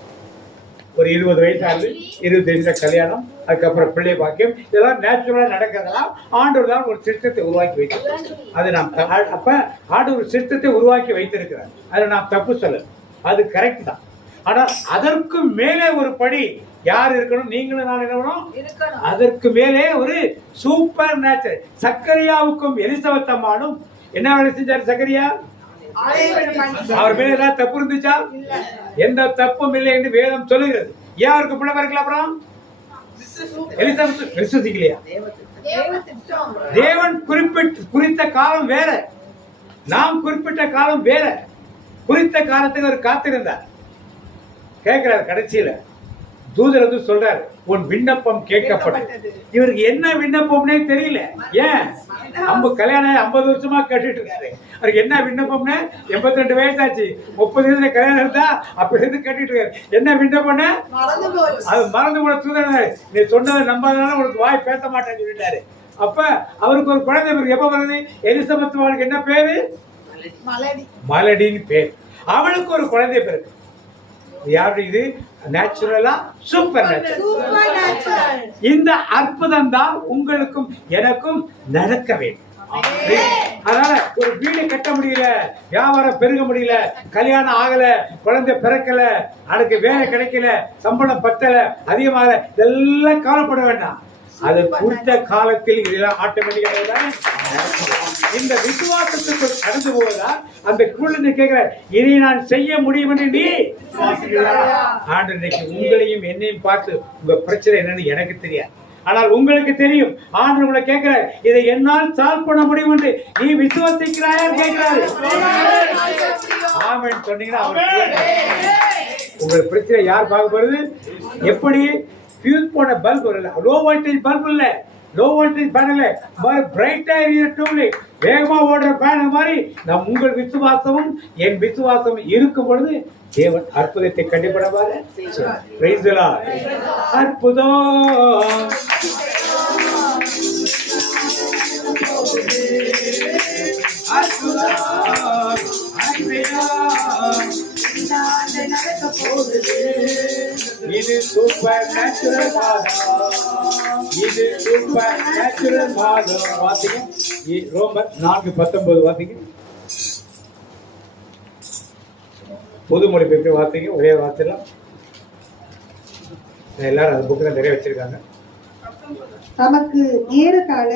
ஒரு 20 வயசாகுது, 20 வயசுல கல்யாணம், அதுக்கப்புறம் பிள்ளை பாக்கியம், இதெல்லாம் நேச்சுரலா நடக்கிறதெல்லாம் ஆண்டவர் தான் ஒரு சிஸ்டத்தை உருவாக்கி வைக்கிறார். அது நாம் அப்ப ஆண்டவர் ஒரு சிஸ்டத்தை உருவாக்கி வைத்திருக்கிறார். அதை நாம் தப்பு சொல்ல, அது கரெக்ட் தான். ஆனா அதற்கு மேலே ஒரு படி யார் இருக்கணும்? நீங்களும் நான் இருக்கணும். அதற்கு மேலே ஒரு சூப்பர் நேச்சுரல். சக்கரியாவுக்கும் எலிசபெத் அம்மானும் என்ன வேலை செஞ்சாரு? சக்கரியா அவர் மேல ஏதாவது தப்பு இருந்துச்சா? எந்த தப்பும் இல்லை என்று வேதம் சொல்லுகிறது. ஏன் அவருக்கு பிள்ளை பிறக்கல? அப்புறம் எலிசபெத் விசுவசிக்கலையா? தேவன் குறித்த காலம் வேற, நாம் குறிப்பிட்ட காலம் வேற. குறித்த காலத்துக்கு அவர் காத்திருந்தார். கேட்கிறார். கடைசியில தூதர் வந்து சொல்றாரு, உன் விண்ணப்பம் கேட்கப்பட்டது. இவருக்கு என்ன விண்ணப்பம்னே தெரியல. ஏன் நம்ம கல்யாணம் 50 வருஷமா கேட்டுட்டு இருக்காரு. அவருக்கு என்ன விண்ணப்பம்னு 82 வயசாச்சு, 30 வயசுல கல்யாணம் இருந்தா அப்ப இருந்து கேட்டுட்டு இருக்காரு. என்ன விண்ணப்பம்னு அது மறந்து கூட தூதனாரு. நீ சொன்னதை நம்பாதனால உனக்கு வாய் பேச மாட்டேன்னு சொல்லிட்டாரு. அப்ப அவருக்கு ஒரு குழந்தை பேருக்கு எப்ப வருது? எலிசபெத் அவளுக்கு என்ன பேரு? மலடின்னு பேர். அவளுக்கு ஒரு குழந்தை பிறகு. யாரு இது? நேச்சுரலா சூப்பர் நேச்சுரல். இந்த அற்புதம் தான் உங்களுக்கும் எனக்கும் நடக்க வேண்டும். அதனால ஒரு வீடு கட்ட முடியல, வியாபாரம் பெருக முடியல, கல்யாணம் ஆகல, குழந்தை பிறக்கல, அதுக்கு வேலை கிடைக்கல, சம்பளம் பத்தல, அதிகமாக, இதெல்லாம் கவலைப்பட வேண்டாம். அது குறித்த காலத்தில் இதெல்லாம் ஆட்டோமேட்டிக்காக இந்த விசுவாசத்துக்குள் கடந்து போவதா அந்த குழந்தை கேட்கிற இனி நான் செய்ய முடியும் என்று நீ ஆண்டு. இன்னைக்கு உங்களையும் என்னையும் பார்த்து உங்க பிரச்சனை என்னன்னு எனக்கு தெரியாது, ஆனால் உங்களுக்கு தெரியும். ஆண்டு உங்களை கேட்கிற இதை என்னால் சால்வ் பண்ண முடியும் என்று நீ விசுவாசிக்கிறாயா கேட்கிறாரு. ஆமென் சொன்னீங்கன்னா உங்கள் பிரச்சனை யார் பார்க்க போறது? எப்படி ஃபியூஸ் போன பல்ப் வரல, லோ வோல்டேஜ் பல்ப் இல்ல, லோ வோல்டேஜ் ஃபேன் இல்ல, பிரைட்டா எரியுற டியூப்லைட், வேகமா ஓடுற ஃபேன் மாதிரி நம் உங்கள் விசுவாசமும் என் விசுவாசமும் இருக்கும் பொழுது தேவன் அற்புதத்தை கண்டிப்பாரு. Price the Lord. அற்புதம் இது சூப்பர் நேச்சுரல் மாதம். இது சூப்பர் நேச்சுரல் மாதம். வாசிங்க ரோமர் 4:19 வாசிங்க. பொதுமொழி பெற்று வாசிங்க. ஒரே வார்த்தைலாம் எல்லாரும் அந்த புக்கு நிறைய வச்சிருக்காங்க. நமக்கு ஏறத்தாழ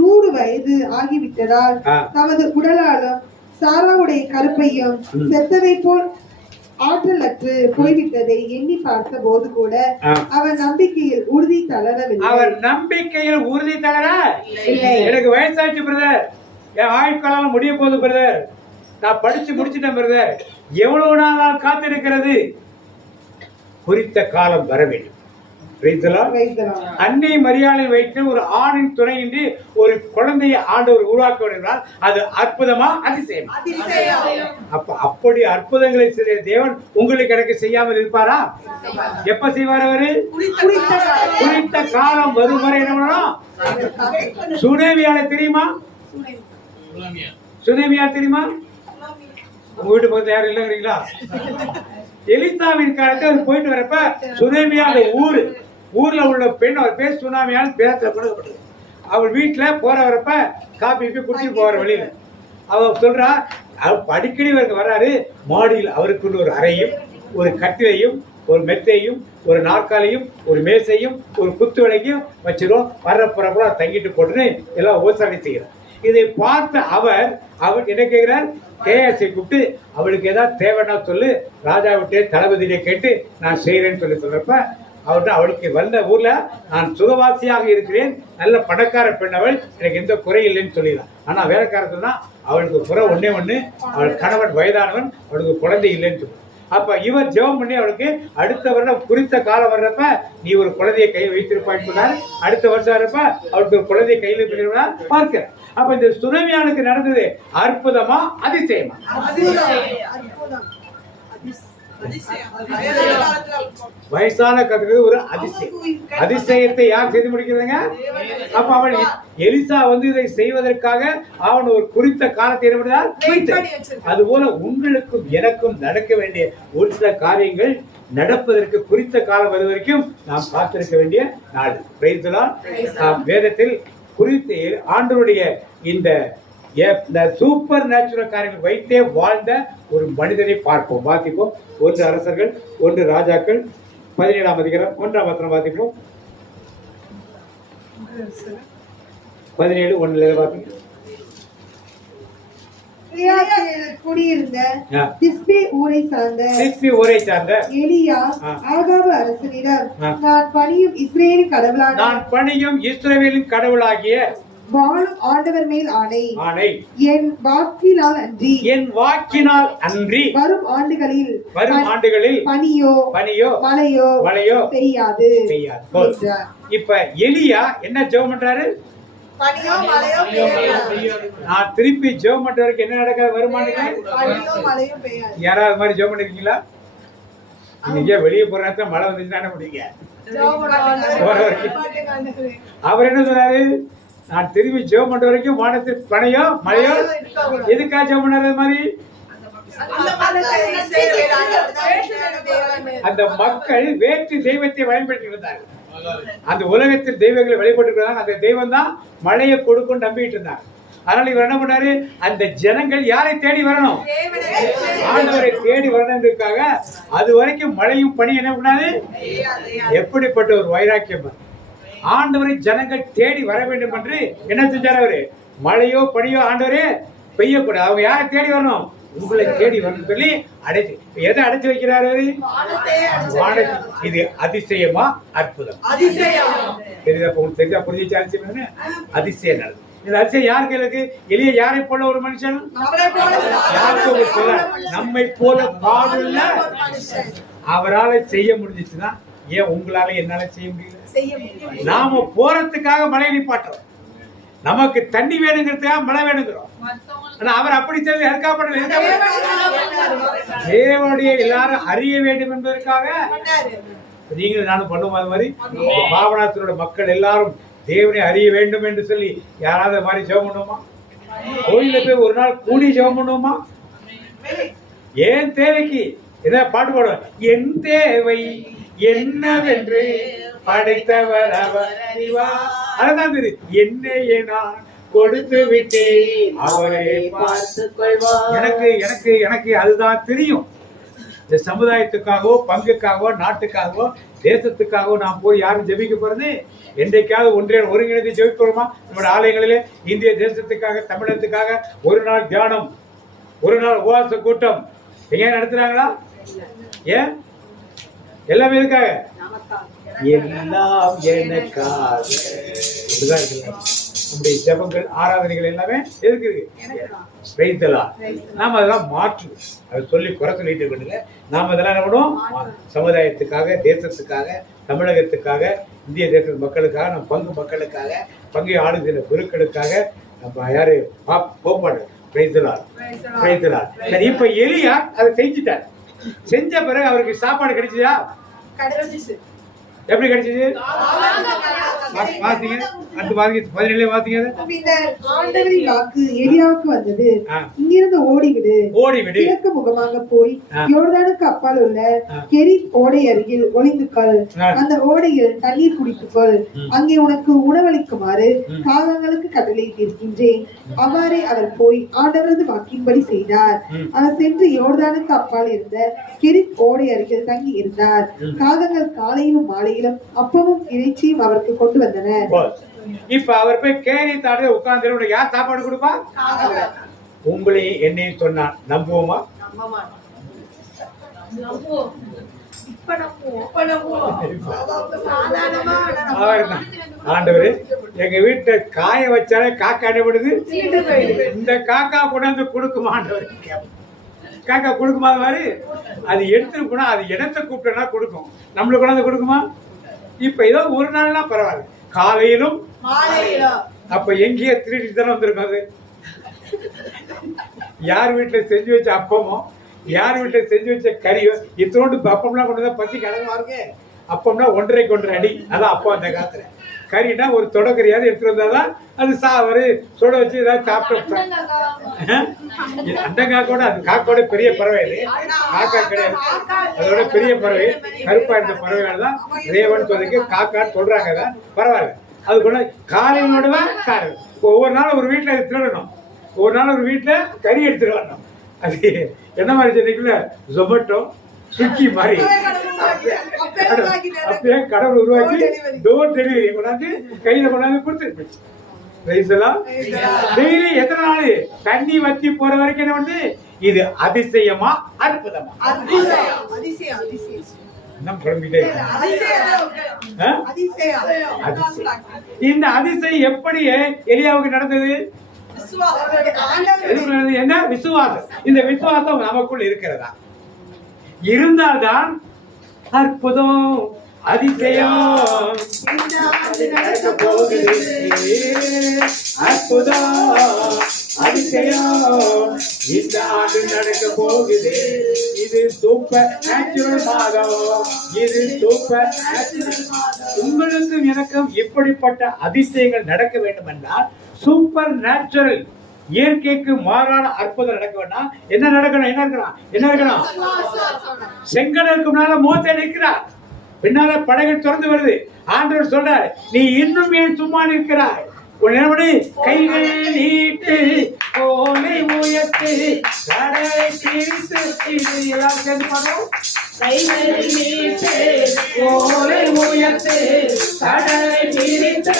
100 வயது ஆகிவிட்டதால் தமது உடலாலும் சாராவுடைய கருப்பையும் செத்தவை போல் ஆற்றலற்று போய்விட்டதை எண்ணி பார்த்த போது கூட அவன் நம்பிக்கையில் உறுதி தளரவில்லை. அவர் நம்பிக்கையில் உறுதி தளர இல்லை. எனக்கு வயசாச்சு பிரதர், என் ஆயுட்காலம் முடிய போகுது பிரதர், நான் படிச்சு முடிச்சுட்டேன் பிரதர், எவ்வளவு நாள் காத்திருக்கிறது? குறித்த காலம் வர வேண்டும். அன்னை மரியாதை வைத்து ஒரு ஆணின் துணையின்றி ஒரு குழந்தையை ஆண்டவர் உருவாக்க வேண்டால் அது அற்புதமா அதிசயம்? அப்ப அப்படி அற்புதங்களை செய்ய தேவன் உங்களுக்கு எனக்கு செய்யாமல் இருப்பாரா? எப்ப செய்வார் அவரு? குறித்த காலம் வரும் வரை என்ன பண்ணணும்? சுனேமியால தெரியுமா? சுனேமியா தெரியுமா? உங்க வீட்டு பக்கத்துல யாரும் இல்லைங்கிறீங்களா? எலிசாவின் காலத்துல அவர் போயிட்டு வரப்ப சுனேமியா ஊர்ல உள்ள பெண், அவர் பேர் சுனாமியால் பேரத்துல கொடுக்கப்பட்டது. அவள் வீட்டுல போற வரப்ப காப்பி குடிச்சு போற வழியில அவர் சொல்றா, அடிக்கடி இவருக்கு வர்றாரு. மாடியில் அவருக்குள்ள ஒரு அறையும் ஒரு கட்டிலையும் ஒரு மெத்தையும் ஒரு நாற்காலியும் ஒரு மேசையும் ஒரு குத்து விளக்கையும் வச்சிரும். வர்ற போறப்ப தங்கிட்டு போட்டுன்னு எல்லாம் ஓசாரி செய்கிறார். இதை பார்த்த அவர் என்ன கேட்கிறார்? கேஎஸ்ஐ கூப்பிட்டு அவளுக்கு ஏதாவது தேவைன்னா சொல்லு, ராஜா விட்டு தளபதியை கேட்டு நான் செய்யறேன்னு சொல்றப்ப அவர்கிட்ட அவளுக்கு வந்த ஊர்ல நான் சுகவாசியாக இருக்கிறேன், நல்ல பணக்கார பெண், அவள் எனக்கு எந்த குறை இல்லைன்னு சொல்லிடலாம். ஆனா வேலைக்கார சொன்னா அவளுக்கு குறை ஒன்னே ஒண்ணு, அவள் கணவன் வயதானவன், அவளுக்கு குழந்தை இல்லைன்னு சொல்லு. அப்ப இவர் ஜெபம் பண்ணி அவளுக்கு அடுத்த வருடம் குறித்த காலம் வர்றப்ப நீ ஒரு குழந்தையை கையில் வைத்திருப்பான்னு சொன்னார். அடுத்த வருஷம் வர்றப்ப அவளுக்கு ஒரு குழந்தையை கையில் பார்க்க. அப்ப இந்த சுனமியானுக்கு நடந்தது அற்புதமா அதிசயமா? வயசான கதைக்கு ஒரு அதிசயம். அதிசயத்தை யார் செய்து முடிக்கிறதுங்க? அப்ப அவன் எலிசா இதை செய்வதற்காக அவன் ஒரு குறித்த காலத்தை அதுபோல உங்களுக்கும் எனக்கும் நடக்க வேண்டிய ஒரு சில காரியங்கள் நடப்பதற்கு குறித்த காலம் வரும் வரைக்கும் நாம் பார்த்திருக்க வேண்டிய நாடு. நாம் வேதத்தில் குறித்து ஆண்டவருடைய இந்த சூப்பர் நேச்சுரல் காரியங்கள் வைத்தே வாழ்ந்த ஒரு மனிதனை பார்ப்போம், வாசிப்போம். 1 அரசர்கள் 1 ராஜாக்கள் 17ஆம் அதிகாரம் 1ஆம் வசனம் வாசிப்போம். 17:1 குடியிருந்த திஸ்பி ஊரை சார்ந்த எலியா ஆகாபு அரசனிடம் நான் பணியும் இஸ்ரவேலின் கடவுளாகிய வாழும் ஆண்டவர் மேல் ஆணை ஆணை என் வாக்கினால் அன்றி என் வாக்கினால் அன்றி வரும் ஆண்டுகளில் பனியோ மழையோ பெய்யாது. போதும். இப்ப எலியா என்ன ஜெபம் பண்றாரு? பனியோ மழையோ பெய்யாது. நான் திருப்பி ஜெபம் பண்ற வரைக்கும் என்ன நடக்காது? வருமானங்க பனியோ மழையோ பெய்யாது. யாராவது மாதிரி ஜெபம் பண்ணிருக்கீங்களா? இன்னைக்கே வெளியே போற நேரத்துல மழை வந்துச்சுன்னா என்ன பண்ணீங்க? அவர் என்ன சொல்றாரு? நான் திரும்பி ஜெபம் பண்ற வரைக்கும் வானத்தில் பனையோ மழையோ எதுக்காக ஜெபம் பண்றது மாதிரி? அந்த மக்கள் வேற்று தெய்வத்தை பயன்படுத்தி இருந்தார்கள். அந்த உலகத்தில் தெய்வங்களை வழிபட்டு அந்த தெய்வம் தான் மழையை கொடுக்கும் நம்பிட்டு இருந்தாங்க. அதனால இவர் என்ன பண்ணாரு? அந்த ஜனங்கள் யாரை தேடி வரணும்? ஆண்டவரை தேடி வரணுன்றதுக்காக அது வரைக்கும் மழையும் பனி என்ன பண்ணாது? எப்படிப்பட்ட ஒரு வைராக்கியம்! ஆண்டவரை ஜனங்கள் தேடி வர வேண்டும் என்று என்ன செஞ்சார் அவரு? மழையோ பனியோ ஆண்டவரே பெய்யக்கூடாது. அவங்க யாரை தேடி வரணும்? உங்களை தேடி வரணும் சொல்லி அடைச்சு எதை அடைச்சு வைக்கிறாரு? இது அதிசயமா அற்புதம்? தெரியுதா? புரிஞ்சிச்சு? அதிசயம் அதிசயம் நடக்குது. இந்த அதிசயம் யார் கையில இருக்கு? எளிய யாரை போல ஒரு மனுஷன், நம்மை போல பாடுள்ள அவரால் செய்ய முடிஞ்சிச்சுன்னா ஏன் உங்களால என்னால செய்ய முடியல? நாம போறதுக்காக மழை நிப்பாட்டுறோம், நமக்கு தண்ணி வேணுங்கிறதுக்காக மழை வேணுங்கிறோம். ஆனா அவர் அப்படி சொல்லி எதுக்காக பண்ணல? தேவனுடைய எல்லாரும் அறிய வேண்டும் என்பதற்காக நீங்களும் நானும் பண்ணுவோம். அது மாதிரி பாபநாசனோட மக்கள் எல்லாரும் தேவனை அறிய வேண்டும் என்று சொல்லி யாராவது மாதிரி ஜெபம் பண்ணுவோமா? கோயில போய் ஒரு நாள் கூடி ஜெபம் பண்ணுவோமா? ஏன் தேவைக்கு என்ன பாட்டு பாடுவோம்? என் தேவை என்னவென்று படைத்தவர் அவர் அறிவார். அதான் தெரியும். என்னையே நான் கொடுத்து விட்டேன், அவரை பார்த்துக் கொள்வார். எனக்கு அதுதான் தெரியும். இந்த சமுதாயத்துக்காகவோ பங்குக்காகவோ நாட்டுக்காகவோ தேசத்துக்காகவோ நாம் போய் யாரும் ஜெபிக்க போறது? என்றைக்காவது ஒருங்கிணைந்து ஜெபிக்கிறோமா? நம்முடைய ஆலயங்களிலே இந்திய தேசத்துக்காக தமிழகத்துக்காக ஒரு நாள் தியானம், ஒரு நாள் உபவாச கூட்டம் எங்க நடத்துறாங்களா? ஏன்? எல்லாமே எதுக்காக? எல்லாம் எனக்காக. நம்முடைய ஜெபங்கள் ஆராதனைகள் எல்லாமே எதுக்கு இருக்கு? நாம அதெல்லாம் மாற்றுவோம். அதை சொல்லி குறை சொல்லிட்டு இருக்கல. நாம அதெல்லாம் என்ன பண்ணுவோம்? சமுதாயத்துக்காக, தேசத்துக்காக, தமிழகத்துக்காக, இந்திய தேச மக்களுக்காக, நம்ம பங்கு மக்களுக்காக, பங்கை ஆளுகிற குருக்களுக்காக நம்ம யாரு போக மாட்டோம். இப்ப எலியா அதை செஞ்சுட்டார். செஞ்ச பிறகு அவருக்கு சாப்பாடு கிடைச்சதா? எப்படி கிடைச்சது? வாசிங்க. அடுத்து வாசிங்க. 17 வாசிங்க. ஆண்டவரின் வாக்கு எலியாவுக்கு வந்தது, இங்கிருந்து ஓடிவிடு, கிழக்கு முகமாக போய் யோர்தானுக்கு அப்பால் உள்ள கெரித் ஓடை அருகில் ஒளிந்துக்கொள். அந்த ஓடையில் தண்ணீர் குடித்துக்கொள். அங்கே உனக்கு உணவளிக்குமாறு காகங்களுக்கு கட்டளையிட்டிருக்கின்றேன். அவ்வாறே அவர் போய் ஆண்டவரது வாக்கின்படி செய்தார். அவர் சென்று யோர்தானுக்கு அப்பால் இருந்த கெரித் ஓடை அருகில் தங்கி இருந்தார். காகங்கள் காலையிலும் மாலையிலும் அப்பமும் இறைச்சியும் அவருக்கு கொண்டு வந்தன. இப்ப அவர் போய் கேரி தாடு உட்கார்ந்து யார் சாப்பாடு கொடுப்பா? உங்களை என்னையும் சொன்னான். நம்புவோமா? ஆண்டவரு எங்க வீட்டை காய வச்சாலே காக்கா அடைபடுது, இந்த காக்கா கொண்டாந்து கொடுக்குமா? ஆண்டவர் காக்கா கொடுக்குமா? அது மாதிரி அது எடுத்துட்டு போனா அது இடத்தை கூப்பிட்டா கொடுக்கும், நம்மளுக்கு கொண்டாந்து கொடுக்குமா? இப்ப ஏதோ ஒரு நாள்னா பரவாயில்ல, காலையிலும் அப்ப எங்கேயே திருட்டு தானே வந்திருக்கும். அது யார் வீட்டுல செஞ்சு வச்ச அப்பமோ, யார் வீட்டுல செஞ்சு வச்ச கறியோ, இத்தனோண்டு அப்பம்லாம் கொண்டு தான் பத்தி கடமா இருக்கு. அப்பம்னா 1.5 அடி, அதான் அப்பம். அந்த காலத்துல கறினா ஒரு தொடக்கறியாவது எடுத்துட்டு வந்தாதான் அது சாவரு சுட வச்சு ஏதாவது சாப்பிட்டு. அந்த காக்கோட அது காக்கோட பெரிய பறவை, இது காக்கா கிடையாது, அதோட பெரிய பறவை, கருப்பா இருந்த பறவைதான் ரேவன் சொல்றதுக்கு காக்கான்னு சொல்றாங்க. பரவாயில்ல, அது கூட காலையோடதான் காலை. ஒவ்வொரு நாளும் ஒரு வீட்டுல அது திருடணும், ஒரு நாள் ஒரு வீட்டுல கறி எடுத்துட்டு வரணும். அது என்ன மாதிரி சொன்னீங்களா? ஜொமேட்டோ, ஸ்விக்கி மாதிரி அப்பயே கடவுள் உருவாக்கி டோர் டெலிவரி கொண்டாந்து கையில கொண்டாந்து கொடுத்துருக்கு. டெய்லி எத்தனை நாள் தண்ணி வத்தி போற வரைக்கும் என்ன வந்து இது அதிசயமா அற்புதமா? இன்னும் குழம்பிட்டே இருக்கு. ஆ? அதிசயம். இந்த அதிசயம் எப்படி எலியாவுக்கு நடந்தது? என்ன? விசுவாசம். இந்த விசுவாசம் நமக்குள் இருக்கிறதா? இருந்தால்தான் அற்புதம் அதிசயம் நடக்க போகுது. அற்புதம் அதிசயம் இந்த ஆண்டு நடக்க போகுது. இது சூப்பர் நேச்சுரல் மாதம். இது சூப்பர் நேச்சுரல் மாதம். உங்களுக்கும் எனக்கும் இப்படிப்பட்ட அதிசயங்கள் நடக்க வேண்டும் என்றால் சூப்பர் நேச்சுரல் இயற்கைக்கு மாறான அற்புதம் நடக்க வேண்டாம். என்ன நடக்கணும்? என்ன இருக்கணும்? செங்கடலுக்கு முன்னால மோசே நிற்கிறார், பின்னால படகுகள் திறந்து வருது. ஆண்டவர் சொல்றார், நீ இன்னும் ஏன் சும்மா நிற்கிறாய்? கைகள் நீட்டு கோலை உயர்த்து கடலை பிரித்து. எல்லாரும் சேர்ந்து பாடுவோம். கைகள் நீட்டு கோலை உயர்த்து கடலை பிரித்து.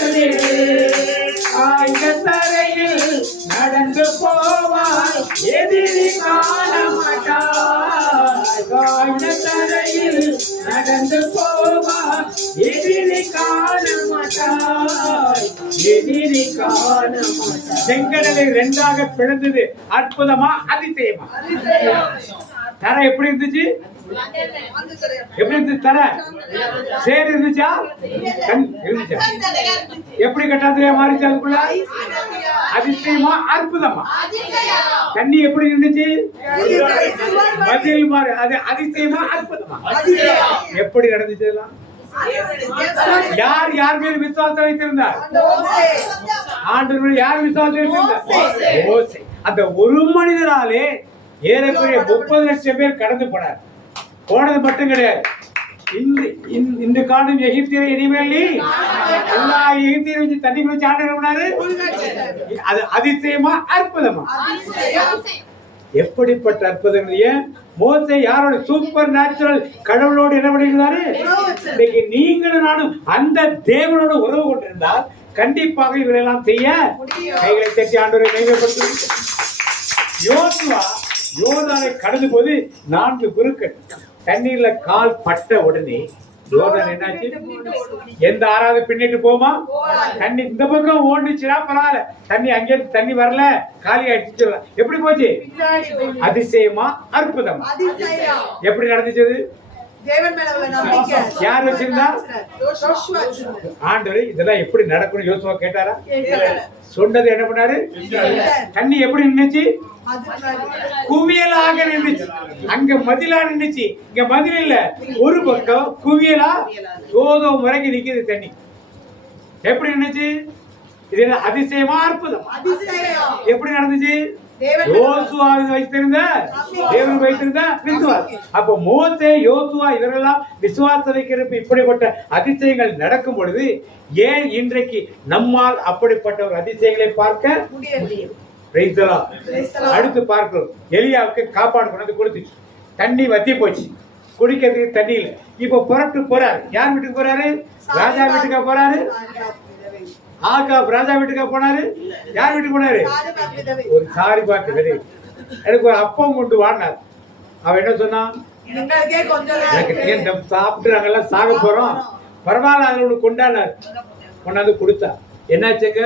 ஆய்ந்த தரையில் நடந்து போவாய், எதிரி காண மாட்டாய். ஆய்ந்த தரையில் நடந்து போவாய், எதிரி காண மாட்டாய். எதிரி காண மாட்டாய். செங்கடலை 2ஆக பிளந்தது. அற்புதமா அதிசயமா? தரை எப்படி இருந்துச்சு? எப்படி இருந்துச்சு தரை? சேர் இருந்துச்சா? இருந்துச்சா? எப்படி கட்டாதையா மாறிச்சு? அதுக்குள்ள அதிசயமா அற்புதமா? தண்ணி எப்படி இருந்துச்சு? பதில் மாறி. அது அதிசயமா அற்புதமா? எப்படி நடந்துச்சு? எல்லாம் யார் யார் மேல் விசுவாசம் வைத்திருந்தார்? ஆண்டவர் யார் விசுவாசம் வைத்திருந்தார்? மோசே. அந்த ஒரு மனிதராலே ஏறக்குறைய 30 லட்சம் பேர் கடந்து போனார். போனது மட்டும் கிடையாது, இந்த காலம் எகிப்தியரை இனிமேல் எல்லா எகிப்தியரை வச்சு தண்ணி வச்சு ஆண்டவர். அது அதிசயமா அற்புதமா? எப்படிப்பட்ட அற்புதங்களையே மோசே யாரோட சூப்பர் நேச்சுரல் கடவுளோடு என்ன பண்ணியிருந்தாரு? இன்னைக்கு நீங்களும் நானும் அந்த தேவனோட உறவு கொண்டிருந்தால் கண்டிப்பாக இவரெல்லாம் செய்ய கைகளை தட்டி ஆண்டவரை மையப்படுத்த. யோசுவா யோர்தானை கடந்து போது 4 குருக்கள் தண்ணீர்ல கால் பட்ட உடனே யோர்தான் என்னாச்சு? எந்த ஆறாவது பின்னிட்டு போமா? தண்ணி இந்த பக்கம் ஓடுச்சுன்னா பரவாயில்ல, தண்ணி அங்கே தண்ணி வரல, காலி ஆயிடுச்சு. எப்படி போச்சு? அதிசயமா அற்புதமா? எப்படி நடந்துச்சு? யார் வச்சிருந்தா? ஆண்டவர் இதெல்லாம் எப்படி நடக்கணும் யோசுவா கேட்டாரா? சொன்னது என்ன பண்ணாரு? தண்ணி எப்படி நின்னுச்சு? குவியலாக நின்றுச்சு. அங்க மதிலா நின்றுச்சு, இங்க மதில் இல்ல. ஒரு பக்கம் குவியலா சோதம் வரைக்கும் நிக்குது தண்ணி. எப்படி நின்றுச்சு? இது அதிசயமா அற்புதம்? எப்படி நடந்துச்சு? யோசுவா வைத்திருந்த தேவன் வைத்திருந்த விசுவாசம். அப்ப மோசே யோசுவா இவரெல்லாம் விசுவாசம் வைக்கிறப்ப இப்படிப்பட்ட அதிசயங்கள் நடக்கும் பொழுது ஏன் இன்றைக்கு நம்மால் அப்படிப்பட்ட ஒரு அதிசயங்களை பார்க்க முடியும்? அடுத்து பார்க்கிறோம். எலியாவுக்கு காப்பாடு கொண்டு கொடுத்து தண்ணி வத்தி போச்சு, குடிக்கிறதுக்கு தண்ணி இல்லை. இப்ப புறட்டு போறாரு. யார் வீட்டுக்கு போறாரு? ராஜா வீட்டுக்கா போறாரு? ஆகாப் ராஜா வீட்டுக்கா போனாரு? யார் வீட்டுக்கு போனாரு? ஒரு சாரி பாட்டு விதை எனக்கு ஒரு அப்பம் கொண்டு வாடினார். அவன் என்ன சொன்னான்? எனக்கு சாப்பிட்டு நாங்கெல்லாம் சாக போறோம், பரவாயில்ல அதுல ஒண்ணு கொண்டாடினார். கொண்டாந்து கொடுத்தா என்னாச்சுங்க?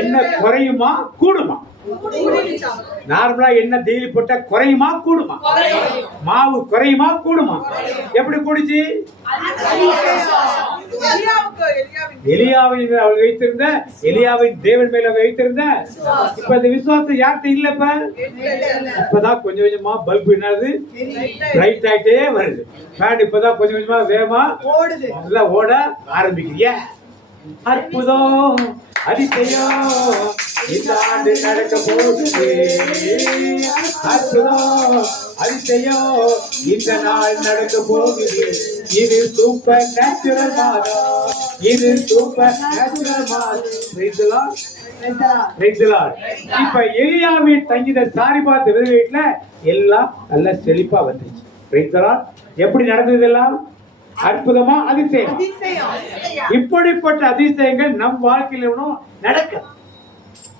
என்ன குறையுமா கூடுமா? நார்மலா என்ன டெய்லி போட்டா குறையுமா கூடுமா? மாவு குறையுமா கூடுமா? எப்படி கூடுச்சு? எலியாவின் அவள் வைத்திருந்த, எலியாவின் தேவன் மேல வைத்திருந்த. இப்ப இந்த விசுவாசம் யார்கிட்ட இல்லப்ப? இப்பதான் கொஞ்சம் கொஞ்சமா பல்பு என்னது பிரைட் ஆயிட்டே வருது. ஃபேன் இப்பதான் கொஞ்சம் கொஞ்சமா வேகமா நல்லா ஓட ஆரம்பிக்கிறீங்க. அற்புதம் அதிசயம் இந்த ஆண்டு நடக்க போகுது. அற்புதம் அதிசயம் இந்த நாள் நடக்க போகுது. இது சூப்பர் நேச்சுரல் மாதம். இது சூப்பர் நேச்சுரல் மாதம். இப்ப எலியாவின் தங்கித சாரிபாத் வீட்டுல எல்லாம் நல்ல செழிப்பா வந்துச்சு. எப்படி நடந்தது? எல்லாம் அற்புதமா அதிசயம். இப்படிப்பட்ட அதிசயங்கள் நம் வாழ்க்கையில நடக்க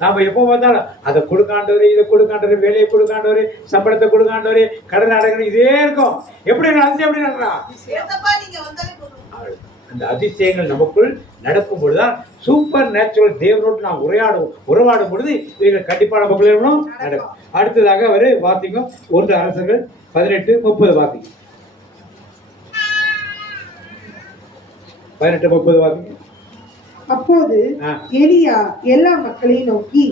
நாம எப்போ பார்த்தாலும் அதை கொடுக்காண்டவர், இதை கொடுக்காண்டவர், வேலையை கொடுக்காண்டவர், சம்பளத்தை கொடுக்காண்டவர், கடன் அடங்கணும், இதே இருக்கும். எப்படி அதிசயம் எப்படி நடக்கலாம்? அந்த அதிசயங்கள் நமக்குள் நடக்கும் பொழுதுதான் சூப்பர் நேச்சுரல் தேவனோடு நாம் உறவாடும் பொழுது இவர்கள் கண்டிப்பா நமக்குள்ள நடக்கும். அடுத்ததாக அவரு வாசிங்க 1 அரசர்கள் 18:30 வாசிங்க. 18:30 வாசிங்க. அப்போது எலியா எல்லா மக்களையும் நோக்கி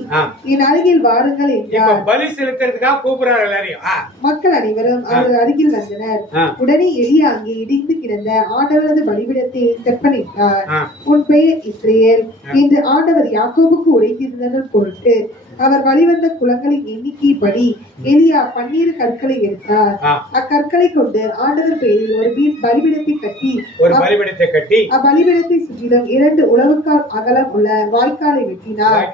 என் அருகில் வாருங்கள் என்றார். பலி செலுத்துறதுக்காக கூப்பிடுறாரு எல்லாரையும். மக்கள் அனைவரும் அவர் அருகில் வந்தனர். உடனே எலியா அங்கே இடிந்து கிடந்த ஆண்டவரது பலிபீடத்தை செப்பனிட்டார். உன் பெயர் இஸ்ரேல் என்று ஆண்டவர் யாக்கோபுக்கு உரைத்திருந்ததன் பொருட்டு அவர் வழிவந்த குளங்களின் எண்ணிக்கைப்படி எலியா 12 கற்களை எடுத்தார். அக்கற்களை கொண்டு ஆண்டவர் பெயரில் ஒரு பலிபீடத்தை கட்டி அப்பலிபீடத்தை சுற்றிலும் 2 உழவுக்கால் அகலம் உள்ள வாய்க்காலை வெட்டினார்.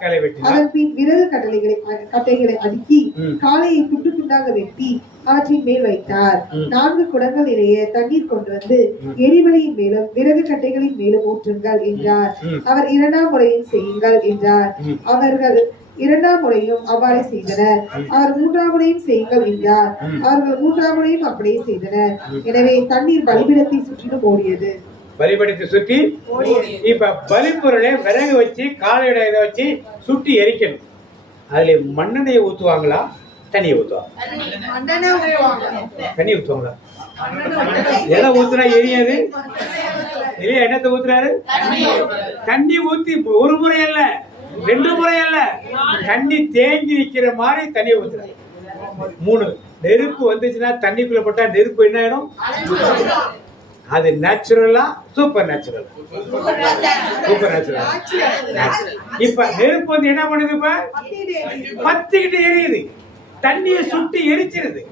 அதன் பின் விறகு கட்டைகளை அடுக்கி காளையை துண்டு துண்டாக வெட்டி அவற்றின் மேல் வைத்தார். 4 குடங்கள் நிறைய தண்ணீர் கொண்டு வந்து எரிமலையின் மேலும் விறகு கட்டைகளின் மேலும் ஊற்றுங்கள் என்றார். அவர் 2ஆம் முறையும் செய்யுங்கள் என்றார். அவர்கள் 2ஆம் முறையும் அவ்வாறே செய்தனர். அவர் 3ஆம் முறையும் செய்யுங்கள் என்றார். அவர்கள் 3ஆம் முறையும் அப்படியே செய்தனர். எனவே தண்ணீர் பலிபீடத்தை சுற்றிலும் ஓடியது. பலிபீடத்தை சுற்றி இப்ப பலிப்பொருளை விறகு வச்சு காலையிட இதை வச்சு சுட்டி எரிக்கணும். அதுல மண்ணெண்ணையை ஊத்துவாங்களா, தண்ணியை ஊத்துவாங்க? தண்ணி ஊத்துவாங்களா? எதை ஊத்துனா எரியாது? இல்லையா? என்னத்தை ஊத்துறாரு? தண்ணி ஊத்தி ஒரு முறை அல்ல, 2 முறை அல்ல, தண்ணி தேங்கி நிக்கிற மாதிரி தண்ணி ஊத்துறாரு. 3 நெருப்பு வந்துச்சுன்னா தண்ணிக்குள்ள போட்டா நெருப்பு என்ன ஆயிடும்? அது நேச்சுரலா சூப்பர் நேச்சுரல். Super natural. இப்ப நெருப்பு வந்து என்ன பண்ணுது? இப்ப பத்திக்கிட்டு எரியுது, தண்ணியை சுட்டு எரிச்சிருது.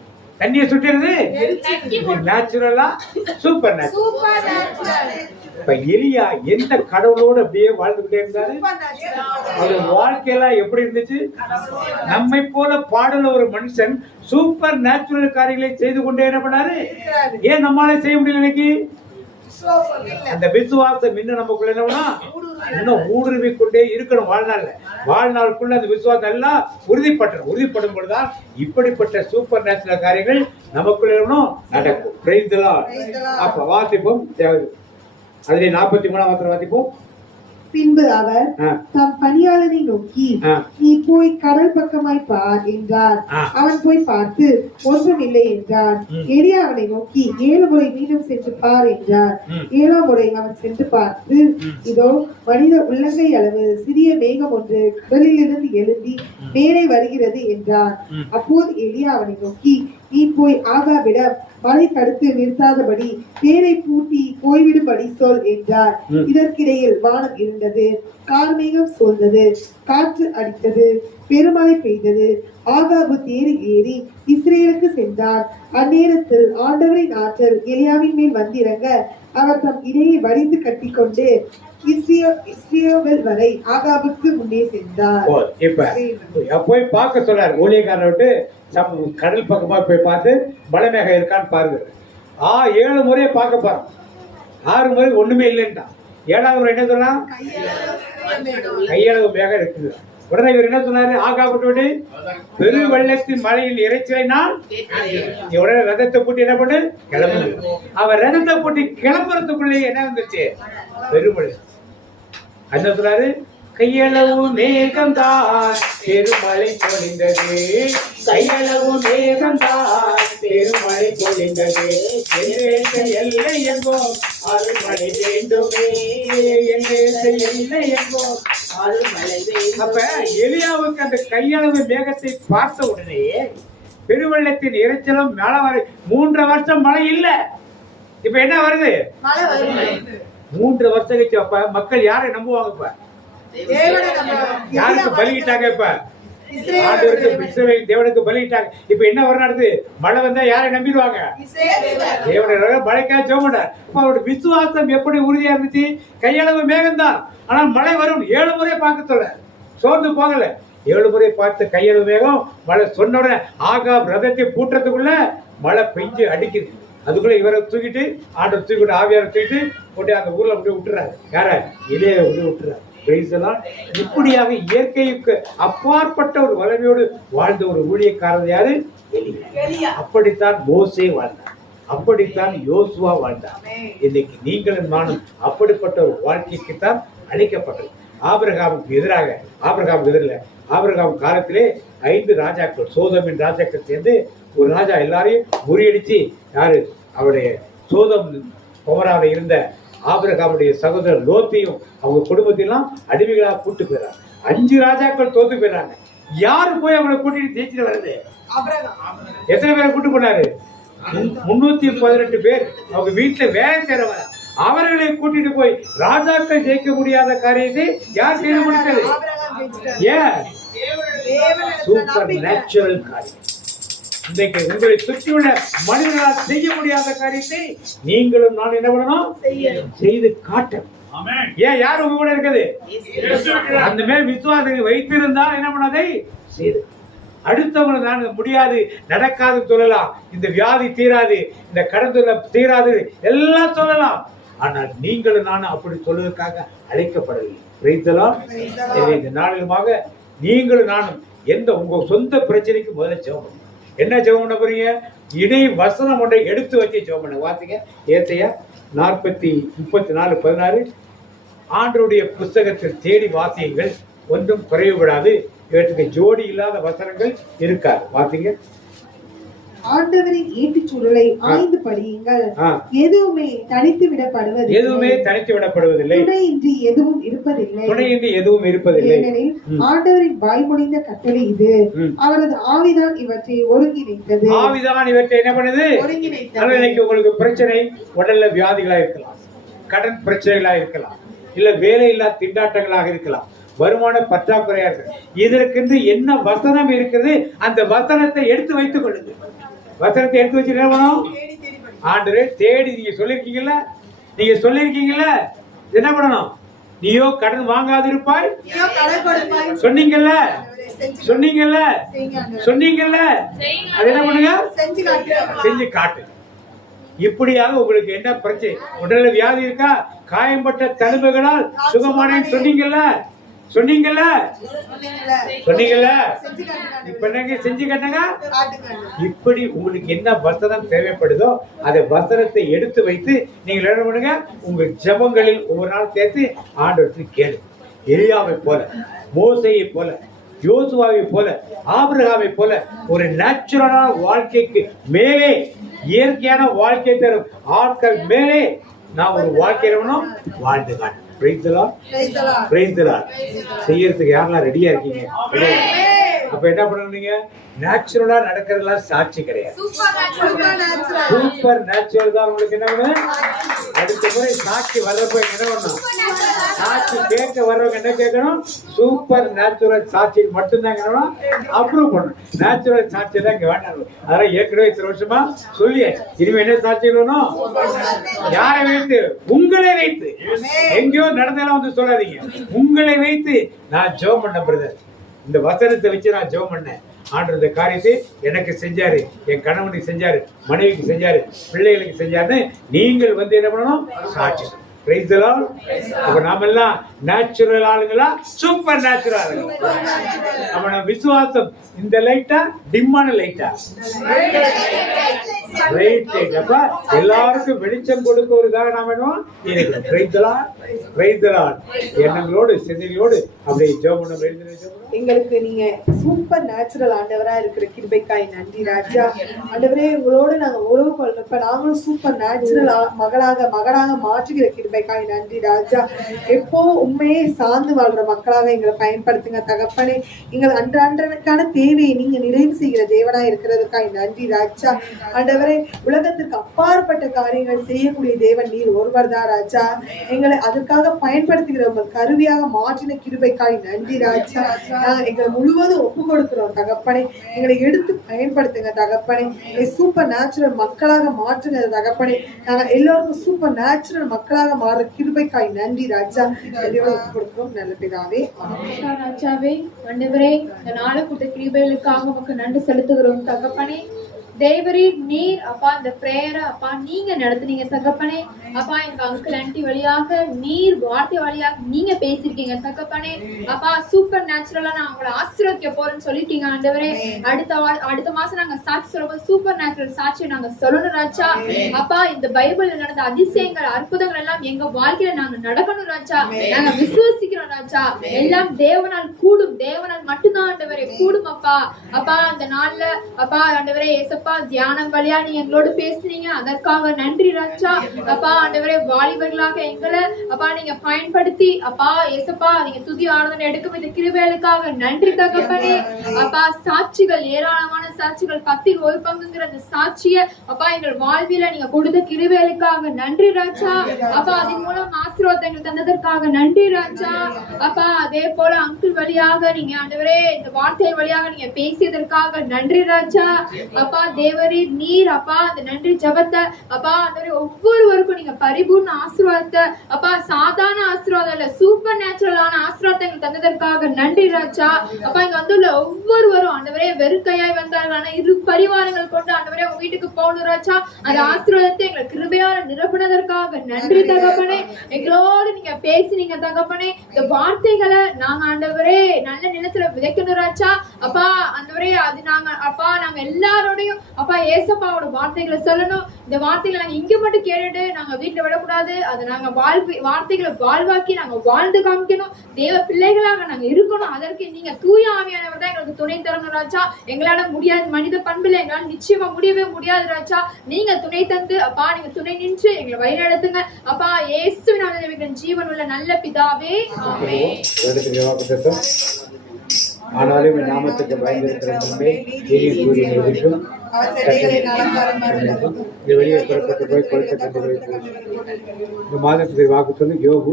தண்ணியை சுட்டுறது நேச்சுரலா சூப்பர் நேச்சுரல். இப்ப எலியா எந்த கடவுளோடு அப்படியே வாழ்ந்துகிட்டே இருந்தாரு? அவர் வாழ்க்கையெல்லாம் எப்படி இருந்துச்சு? நம்மை போல பாடல ஒரு மனுஷன் சூப்பர் நேச்சுரல் காரியங்களை செய்து கொண்டே என்ன பண்ணாரு? ஏன் நம்மளால செய்ய முடியல இன்னைக்கு? அந்த விசுவாசம் இன்னும் நமக்குள்ள என்னன்னா இன்னும் ஊடுருவி கொண்டே இருக்கணும். வாழ்நாளுக்குள்ள அந்த விசுவாசம் எல்லாம் உறுதிப்படும் பொழுதுதான் இப்படிப்பட்ட சூப்பர் நேச்சுரல் காரியங்கள் நமக்குள்ள நடக்கும். அப்ப வாசிப்போம். அதிலே 43ஆம் வசனம் வாசிப்போம். பின்பு அவர் தம் பணியாளனை நோக்கி நீ போய் கடல் பக்கமாய் பார் என்றார். அவன் போய் பார்த்து ஒன்றுமில்லை என்றான். எலியா அவனை நோக்கி 7 முறை மீண்டும் சென்று பார் என்றார். 7ஆம் முறை அவன் சென்று பார்த்து இதோ மனித உள்ளங்கை அளவு சிறிய மேகம் ஒன்று கடலில் இருந்து எழும்பி மேலே வருகிறது என்றார். அப்போது எலியா அவனை நோக்கி நீ போய் ஆகாவிடம் மழை தடுத்து நிறுத்தாதபடி தேரை பூட்டி போய்விடும்படி சொல் என்றார். இதற்கிடையில் வானம் இருந்தது, கார்மேகம் சூழ்ந்தது, காற்று அடித்தது, பெருமழை பெய்தது. ஆகாபு தேரில் ஏறி இஸ்ரேலுக்கு சென்றார். அந்நேரத்தில் ஆண்டவரின் ஆற்றல் எலியாவின் மேல் வந்திறங்க அவர் தம் இடையை வடிந்து கட்டி கொண்டு இஸ்ரேல் வரை ஆகாபுக்கு முன்னே சென்றார். இப்ப போய் பார்க்க சொல்றாரு ஊழியக்காரர் விட்டு கடல் பக்கமா போய் பார்த்து மழை மேகம் இருக்கான்னு பாருங்க. 7 முறையை பார்க்க போறோம். 6 முறை ஒண்ணுமே இல்லைன்ட்டான். 7ஆவது முறை என்ன சொன்னா? கையளவு மேகம் இருக்குது. உடனே இவர் என்ன சொன்னாரு? ஆகாபட்டு பெரு வெள்ளத்தின் மலையில் இறைச்சலை நான் உடனே ரதத்தை பூட்டி என்ன பண்ணு கிளம்பு. அவர் ரதத்தை பூட்டி கிளம்புறதுக்குள்ளே என்ன வந்துச்சு? பெருமழை. என்ன சொல்றாரு? கையளவு மேகம்தான் பெருமழை பொழிந்தது, கையளவு மேகம்தான் பெருமழை பொழிந்தது, எல்லை என்போம் அருள்மழை வேண்டுமே, எல்லை என்போம் அருள்மழை வேண்டும். அப்ப எலியாவுக்கு அந்த கையளவு மேகத்தை பார்த்த உடனே பெருவெள்ளத்தின் இறைச்சலும் மழை வரை 3 வருஷம் மழை இல்ல. இப்ப என்ன வருது? 3 வருஷம் கழிச்சு அப்ப மக்கள் யாரை நம்புவாங்க? இப்ப யாருக்கு பலியிட்டாங்க? இப்ப தேவனுக்கு பலியிட்டாங்க. இப்ப என்ன வர நடக்குது? மழை வந்தா யாரை நம்பிடுவாங்க? தேவனுடைய மழைக்காக ஜெபம் பண்ணார். அவருடைய விசுவாசம் எப்படி உறுதியா இருந்துச்சு? கையளவு மேகம்தான், ஆனா மழை வரும். 7 முறை பார்க்க சொல்ல சோர்ந்து போகல. 7 முறை பார்த்து கையளவு மேகம் மழை சொன்ன உடனே ஆகாப் ரதத்தை பூட்டுறதுக்குள்ள மழை பெஞ்சு அடிக்குது. அதுக்குள்ள இவரை தூக்கிட்டு ஆண்டவர் தூக்கிட்டு ஆவியாரை தூக்கிட்டு போட்டு அந்த ஊர்ல அப்படியே விட்டுறாரு. யார? எலியாவை விட்டுறாரு. Praise the Lord. இப்படியாக இயற்கைக்கு அப்பாற்பட்ட ஒரு வல்லமையோடு வாழ்ந்த ஒரு ஊழியக்காரர் யாரு? எலியா. அப்படித்தான் மோசே வாழ்ந்தார், அப்படித்தான் யோசுவா வாழ்ந்தார். இன்னைக்கு நீங்களும் நானும் அப்படிப்பட்ட ஒரு வாழ்க்கைக்குத்தான் அழைக்கப்பட்டது. ஆபிரகாமுக்கு எதிராக, ஆபிரகாம் காலத்திலே 5 ராஜாக்கள், சோதமின் ராஜாக்கள் சேர்ந்து ஒரு ராஜா எல்லாரையும் முறியடிச்சு, யாரு? அவருடைய சோதம் குமரால இருந்த ஆபிரகாமுடைய சகோதரர் லோத்தையும் அவங்க குடும்பத்தையெல்லாம் அடிமைகளாக கூட்டு போயிடறாங்க. 5 ராஜாக்கள் தோத்து போயிடறாங்க. யாரு போய் அவங்களை கூட்டிட்டு ஜெயிச்சுட்டு வருது? எத்தனை பேரை கூட்டு போனாரு? 318 பேர். அவங்க வீட்டுல வேலை செய்றவங்க, அவர்களை கூட்டிட்டு போய் ராஜாக்கள் ஜெயிக்க முடியாத காரியத்தை யார் செய்து முடித்தது? ஏன்? சூப்பர் நேச்சுரல் காரியம். இன்றைக்கு உங்களை சுற்றியுள்ள மனிதர்களால் செய்ய முடியாத காரியத்தை நீங்களும் நான் என்ன பண்ணணும்? செய்து காட்டணும். ஏன்? யார் உங்க கூட இருக்குது? அந்த மேல் விசுவாசத்தை வைத்திருந்தால் என்ன பண்ணதை செய்து, அடுத்தவங்களை நான் முடியாது, நடக்காது சொல்லலாம், இந்த வியாதி தீராது, இந்த கடந்துள்ள தீராது எல்லாம் சொல்லலாம். ஆனால் நீங்களும் நானும் அப்படி சொல்வதற்காக அழைக்கப்படவில்லை. பிரைத்தலாம். இந்த நாளிலுமாக நீங்களும் நானும் எந்த உங்க சொந்த பிரச்சனைக்கு முதல்ல ஜெபம். என்ன ஜெபம் பண்ண போறீங்க? இணை வசனம் ஒன்றை எடுத்து வச்சு ஜெபம் பண்ண. வார்த்தைங்க ஏத்தையா 34:16. ஆண்டவருடைய புஸ்தகத்தில் தேடி வாசியுங்கள், ஒன்றும் குறைவுபடாது. இவற்றுக்கு ஜோடி இல்லாத வசனங்கள் இருக்காது. வாசிங்க. ஆண்டவரின் ஈட்டுச்சூழலை ஆய்ந்து படியுங்கள். எதுவுமே தனித்து விடப்படுவதில்லை. துணையின்றி எதுவும் இருப்பதில்லை. ஏனெனில் ஆண்டவரின் வாய்மொழிந்த கட்டளை இது. அவரது ஆவிதான் இவற்றை ஒருங்கிணைத்தது. ஆவிதான் இவற்றை என்ன பண்ணுது? ஒருங்கிணைத்தது. உங்களுக்கு பிரச்சனை, உடல்ல வியாதிகளா இருக்கலாம், கடன் பிரச்சனைகளா இருக்கலாம், இல்ல வேலையில்லா திண்டாட்டங்களாக இருக்கலாம், வருமான பற்றாக்குறையா இருக்கு. இதற்கென்று என்ன வசனம் இருக்குது? அந்த வசனத்தை எடுத்து வைத்துக் கொள்ளுங்க. வசனத்தை எடுத்து வச்சு என்ன பண்ணணும்? ஆண்டவரே தேடி நீங்க சொல்லிருக்கீங்கல்ல, என்ன பண்ணணும்? நீயோ கடன் வாங்காதிருப்பாய் சொன்னீங்கல்ல, அது என்ன பண்ணுங்க? செஞ்சு காட்டு. இப்படியாக உங்களுக்கு என்ன பிரச்சனை? உடல்ல வியாதி இருக்கா? காயம்பட்ட தழும்புகளால் சுகமானேன்னு சொன்னீங்கல்ல, இப்ப என்னங்க செஞ்சு காட்டுங்க. இப்படி உங்களுக்கு என்ன வசனம் தேவைப்படுதோ அதை வசனத்தை எடுத்து வைத்து நீங்க என்ன பண்ணுங்க? உங்க ஜெபங்களில் ஒவ்வொரு நாள் சேர்த்து ஆண்டவருக்கு கேளு. எலியாவை போல, மோசேயை போல, யோசுவாவை போல, ஆபிரகாமை போல ஒரு நேச்சுரலான வாழ்க்கைக்கு மேலே, இயற்கையான வாழ்க்கை தரும் ஆட்கள் மேலே நான் ஒரு வாழ்க்கை வாழ்ந்து காட்டு. செய்யறதுக்கு யாரெல்லாம் ரெடியா இருக்கீங்க? அப்ப என்ன பண்ணுவீங்க? நேச்சுரலா நடக்கிறதுலாம் சாட்சி கிடையாது. சூப்பர் நேச்சுரல் தான் உங்களுக்கு என்ன பண்ணும்? அடுத்த முறை சாட்சி வர்றப்ப என்ன பண்ணணும்? சாட்சி கேட்க வர்றவங்க என்ன கேட்கணும்? சூப்பர் நேச்சுரல் சாட்சி மட்டும்தான் அப்ரூவ் பண்ணணும். நேச்சுரல் சாட்சி தான் இங்க வேண்டாம். அதெல்லாம் ஏற்கனவே இத்தனை வருஷமா சொல்லியே. இனிமே என்ன சாட்சி வேணும்? யாரை வைத்து? உங்களை வைத்து. எங்கேயோ நடந்தெல்லாம் வந்து சொல்லாதீங்க. உங்களை வைத்து நான் ஜெபம் பண்ண பிரதர், இந்த வசனத்தை வச்சு நான் ஜெபம் பண்ணேன். ஆண்டவர் இந்த காரியத்தை எனக்கு செஞ்சாரு, என் கணவனுக்கு செஞ்சாரு, மனைவிக்கு செஞ்சாரு, பிள்ளைகளுக்கு செஞ்சாருன்னு நீங்கள் வந்து என்ன பண்ணணும்? சாட்சி. Praise the Lord. அப்ப நாமெல்லாம் நேச்சுரல் ஆளுங்களா, சூப்பர் நேச்சுரல் ஆளுங்களா? நம்ம விசுவாசம் இந்த லைட்டா, டிம்மான லைட்டா? Right light. அப்ப எல்லாருக்கும் வெளிச்சம் கொடுக்க ஒரு இதாக நாம வேணும். Praise the Lord, praise the Lord. எண்ணங்களோடு சிந்தனையோடு அப்படியே ஜெபம் பண்ண. எங்களுக்கு நீங்க சூப்பர் நேச்சுரல் ஆண்டவரா இருக்கிற கிருபைக்காய் நன்றி ராஜா. ஆண்டவரே, உங்களோடு நாங்க உறவு கொள்றப்ப நாங்களும் சூப்பர் நேச்சுரல் மகளாக மாற்றுகிற கிருபைக்காய் நன்றி ராஜா. எப்போ உண்மையே சார்ந்து வாழ்ற மக்களாக எங்களை பயன்படுத்துங்க தகப்பனே. எங்கள் அன்றாண்டுக்கான தேவையை நீங்க நிறைவு செய்கிற தேவனா இருக்கிறதுக்காய் நன்றி ராஜா. ஆண்டவரே, உலகத்திற்கு அப்பாற்பட்ட காரியங்கள் செய்யக்கூடிய தேவன் நீர் ஒருவர் தான் ராஜா. எங்களை அதற்காக பயன்படுத்துகிற உங்கள் கருவியாக மாற்றின கிருபைக்காய் நன்றி ராஜா. எங்களை முழுவதும் ஒப்பு கொடுக்கிறோம் தகப்பனே. எங்களை எடுத்து பயன்படுத்துங்க தகப்பனே. சூப்பர் நேச்சுரல் மக்களாக மாற்றுங்க தகப்பனே. நாங்க எல்லாருக்கும் சூப்பர் நேச்சுரல் மக்களாக மாற கிருபைக்காய் நன்றி ராஜா. ஒப்பு கொடுக்கிறோம் நல்ல பிதாவே. ராஜாவே, ஆண்டவரே, இந்த நாளை கொடுத்த கிருபைகளுக்காக உமக்கு நன்றி செலுத்துகிறோம் தகப்பனே. தேவரீர் நீர் அப்பா இந்த பிரேயரை அப்பா நீங்க நடத்துனீங்க தகப்பனே. அப்பா எங்க அங்கிள் ஆன்டி வழியாக நீர் வார்த்தை வழியாக நீங்க பேசிருக்கீங்க தகப்பனே. அப்பா சூப்பர் நேச்சுரலா நான் உங்களை ஆசீர்வதிக்க போறேன்னு சொல்லிட்டீங்க ஆண்டவரே. அடுத்த மாசம் நாங்க சாட்சி சொல்லும்போது சூப்பர் நேச்சுரல் சாட்சியை நாங்க சொல்லணும் ராஜா. அப்பா இந்த பைபிள்ல நடந்த அதிசயங்கள் அற்புதங்கள் எல்லாம் எங்க வாழ்க்கையில நாங்க நடக்கணும் ராஜா. நாங்க விசுவசிக்கிறோம் ராஜா. எல்லாம் தேவனால் கூடும், தேவனால் மட்டும்தான் ஆண்டவரே கூடும் அப்பா. அப்பா அந்த நாள்ல அப்பா ஆண்டவரே ஏசப்பா தியானம் வழியா நீங்க எங்களோடு பேசுனீங்க, அதற்காக நன்றி ராஜா. அப்பா ஆண்டவரே வாலிபர்களாக எங்களை அப்பா நீங்க பயன்படுத்தி அப்பா ஏசப்பா நீங்க துதி ஆராதனை எடுக்கும் இந்த கிருபைகளுக்காக நன்றி தகப்பனே. அப்பா சாட்சிகள் ஏராளமான சாட்சிகள் 10 பங்குங்கிற அந்த சாட்சிய அப்பா எங்கள் வாழ்வில நீங்க கொடுத்த கிருபைகளுக்காக நன்றி ராஜா. அப்பா அதன் மூலம் ஆசீர்வாதங்கள் தந்ததற்காக நன்றி ராஜா. அப்பா அதே போல அங்கிள் வழியாக நீங்க ஆண்டவரே இந்த வார்த்தை வழியாக நீங்க பேசியதற்காக நன்றி ராஜா. அப்பா தேவரீர் நீர் அப்பா அந்த நன்றி ஜபத்தை அப்பா ஆண்டவரே ஒவ்வொருவருக்கும் நீங்க பரிபூர்ண ஆசீர்வாதத்தை அப்பா சாதாரண ஆசீர்வாதம் இல்ல சூப்பர் நேச்சுரலான ஆசீர்வாதங்கள் தந்ததற்காக நன்றி ராஜா. அப்பா இங்க வந்துள்ள ஒவ்வொருவரும் ஆண்டவரே வெறுக்கையாய் வந்தார்கள், இரு பரிவாரங்கள் கொண்டு ஆண்டவரே உங்க வீட்டுக்கு போகணும் ராஜா. அந்த ஆசீர்வாதத்தை எங்களை கிருபையால நிரப்புனதற்காக நன்றி தகப்பனே. எங்களோடு நீங்க பேசினீங்க தகப்பனே. இந்த வார்த்தைகளை நாங்க ஆண்டவரே நல்ல நிலத்துல விதைக்கணும் ராஜா. அப்பா ஆண்டவரே அது நாங்க எல்லாரோடையும் அப்பா ஏசப்பாவோட வார்த்தைகளை சொல்லணும். இந்த வார்த்தைகளை நாங்க இங்க மட்டும் கேட்டுட்டு நாங்க வீட்டுல விடக்கூடாது. அதை நாங்க வார்த்தைகளை வாழ்வாக்கி நாங்க வாழ்ந்து காமிக்கணும். தேவ பிள்ளைகளாக நாங்க இருக்கணும். அதற்கு நீங்க தூய ஆவியானவர் தான் எங்களுக்கு துணை தரணும் ராஜா. எங்களால முடியாது, மனித பண்புல எங்களால நிச்சயமா முடியவே முடியாது ராஜா. நீங்க துணை தந்து அப்பா நீங்க துணை நின்று எங்களை வழி நடத்துங்க அப்பா. இயேசுவின் நாமத்தில் ஜீவன் உள்ள நல்ல பிதாவே ஆமென். ஆனாலும் நாமத்துக்கு பயந்திருக்கிறே வெளியே புறப்பட்டு போய் கொடுத்த கண்டுகளை இந்த மாதத்துக்கு வாக்கு சொல்லி யோபு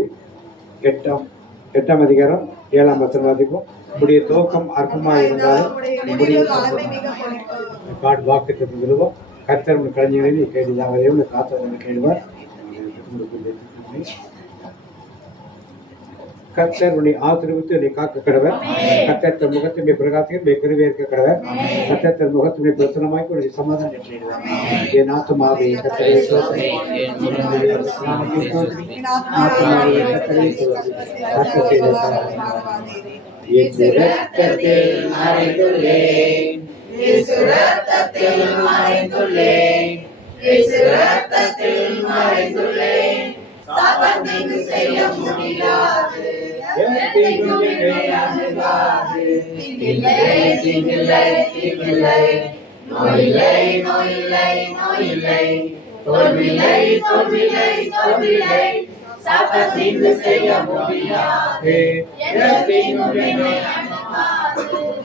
8ஆம் அதிகாரம் 7ஆம் வசனவாதிக்கும் உடைய துவக்கம் அற்பமாக இருந்தாலும் வாக்கு சொல்லுவோம். கர்த்தர் கலைஞர்களை கேள்விதான் காத்தவர்களை கேள்வார். கர்த்தர் உன்னை ஆசீர்வதித்து உன்னை காக்க கடவர். கர்த்தர் தன் முகத்தினை பிரகாசிக்க கிருபையிருக்க கடவர். கர்த்தர் தன் முகத்தினை பிரசன்னமாக்கி உன்னை சமாதானம் செய்வார். என் ஆத்துமாவே கர்த்தரை ஸ்தோத்திரி.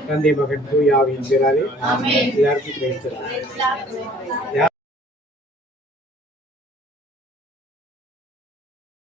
தந்தை மகன் தூய ஆவியின் பேராலே எல்லாருக்கும்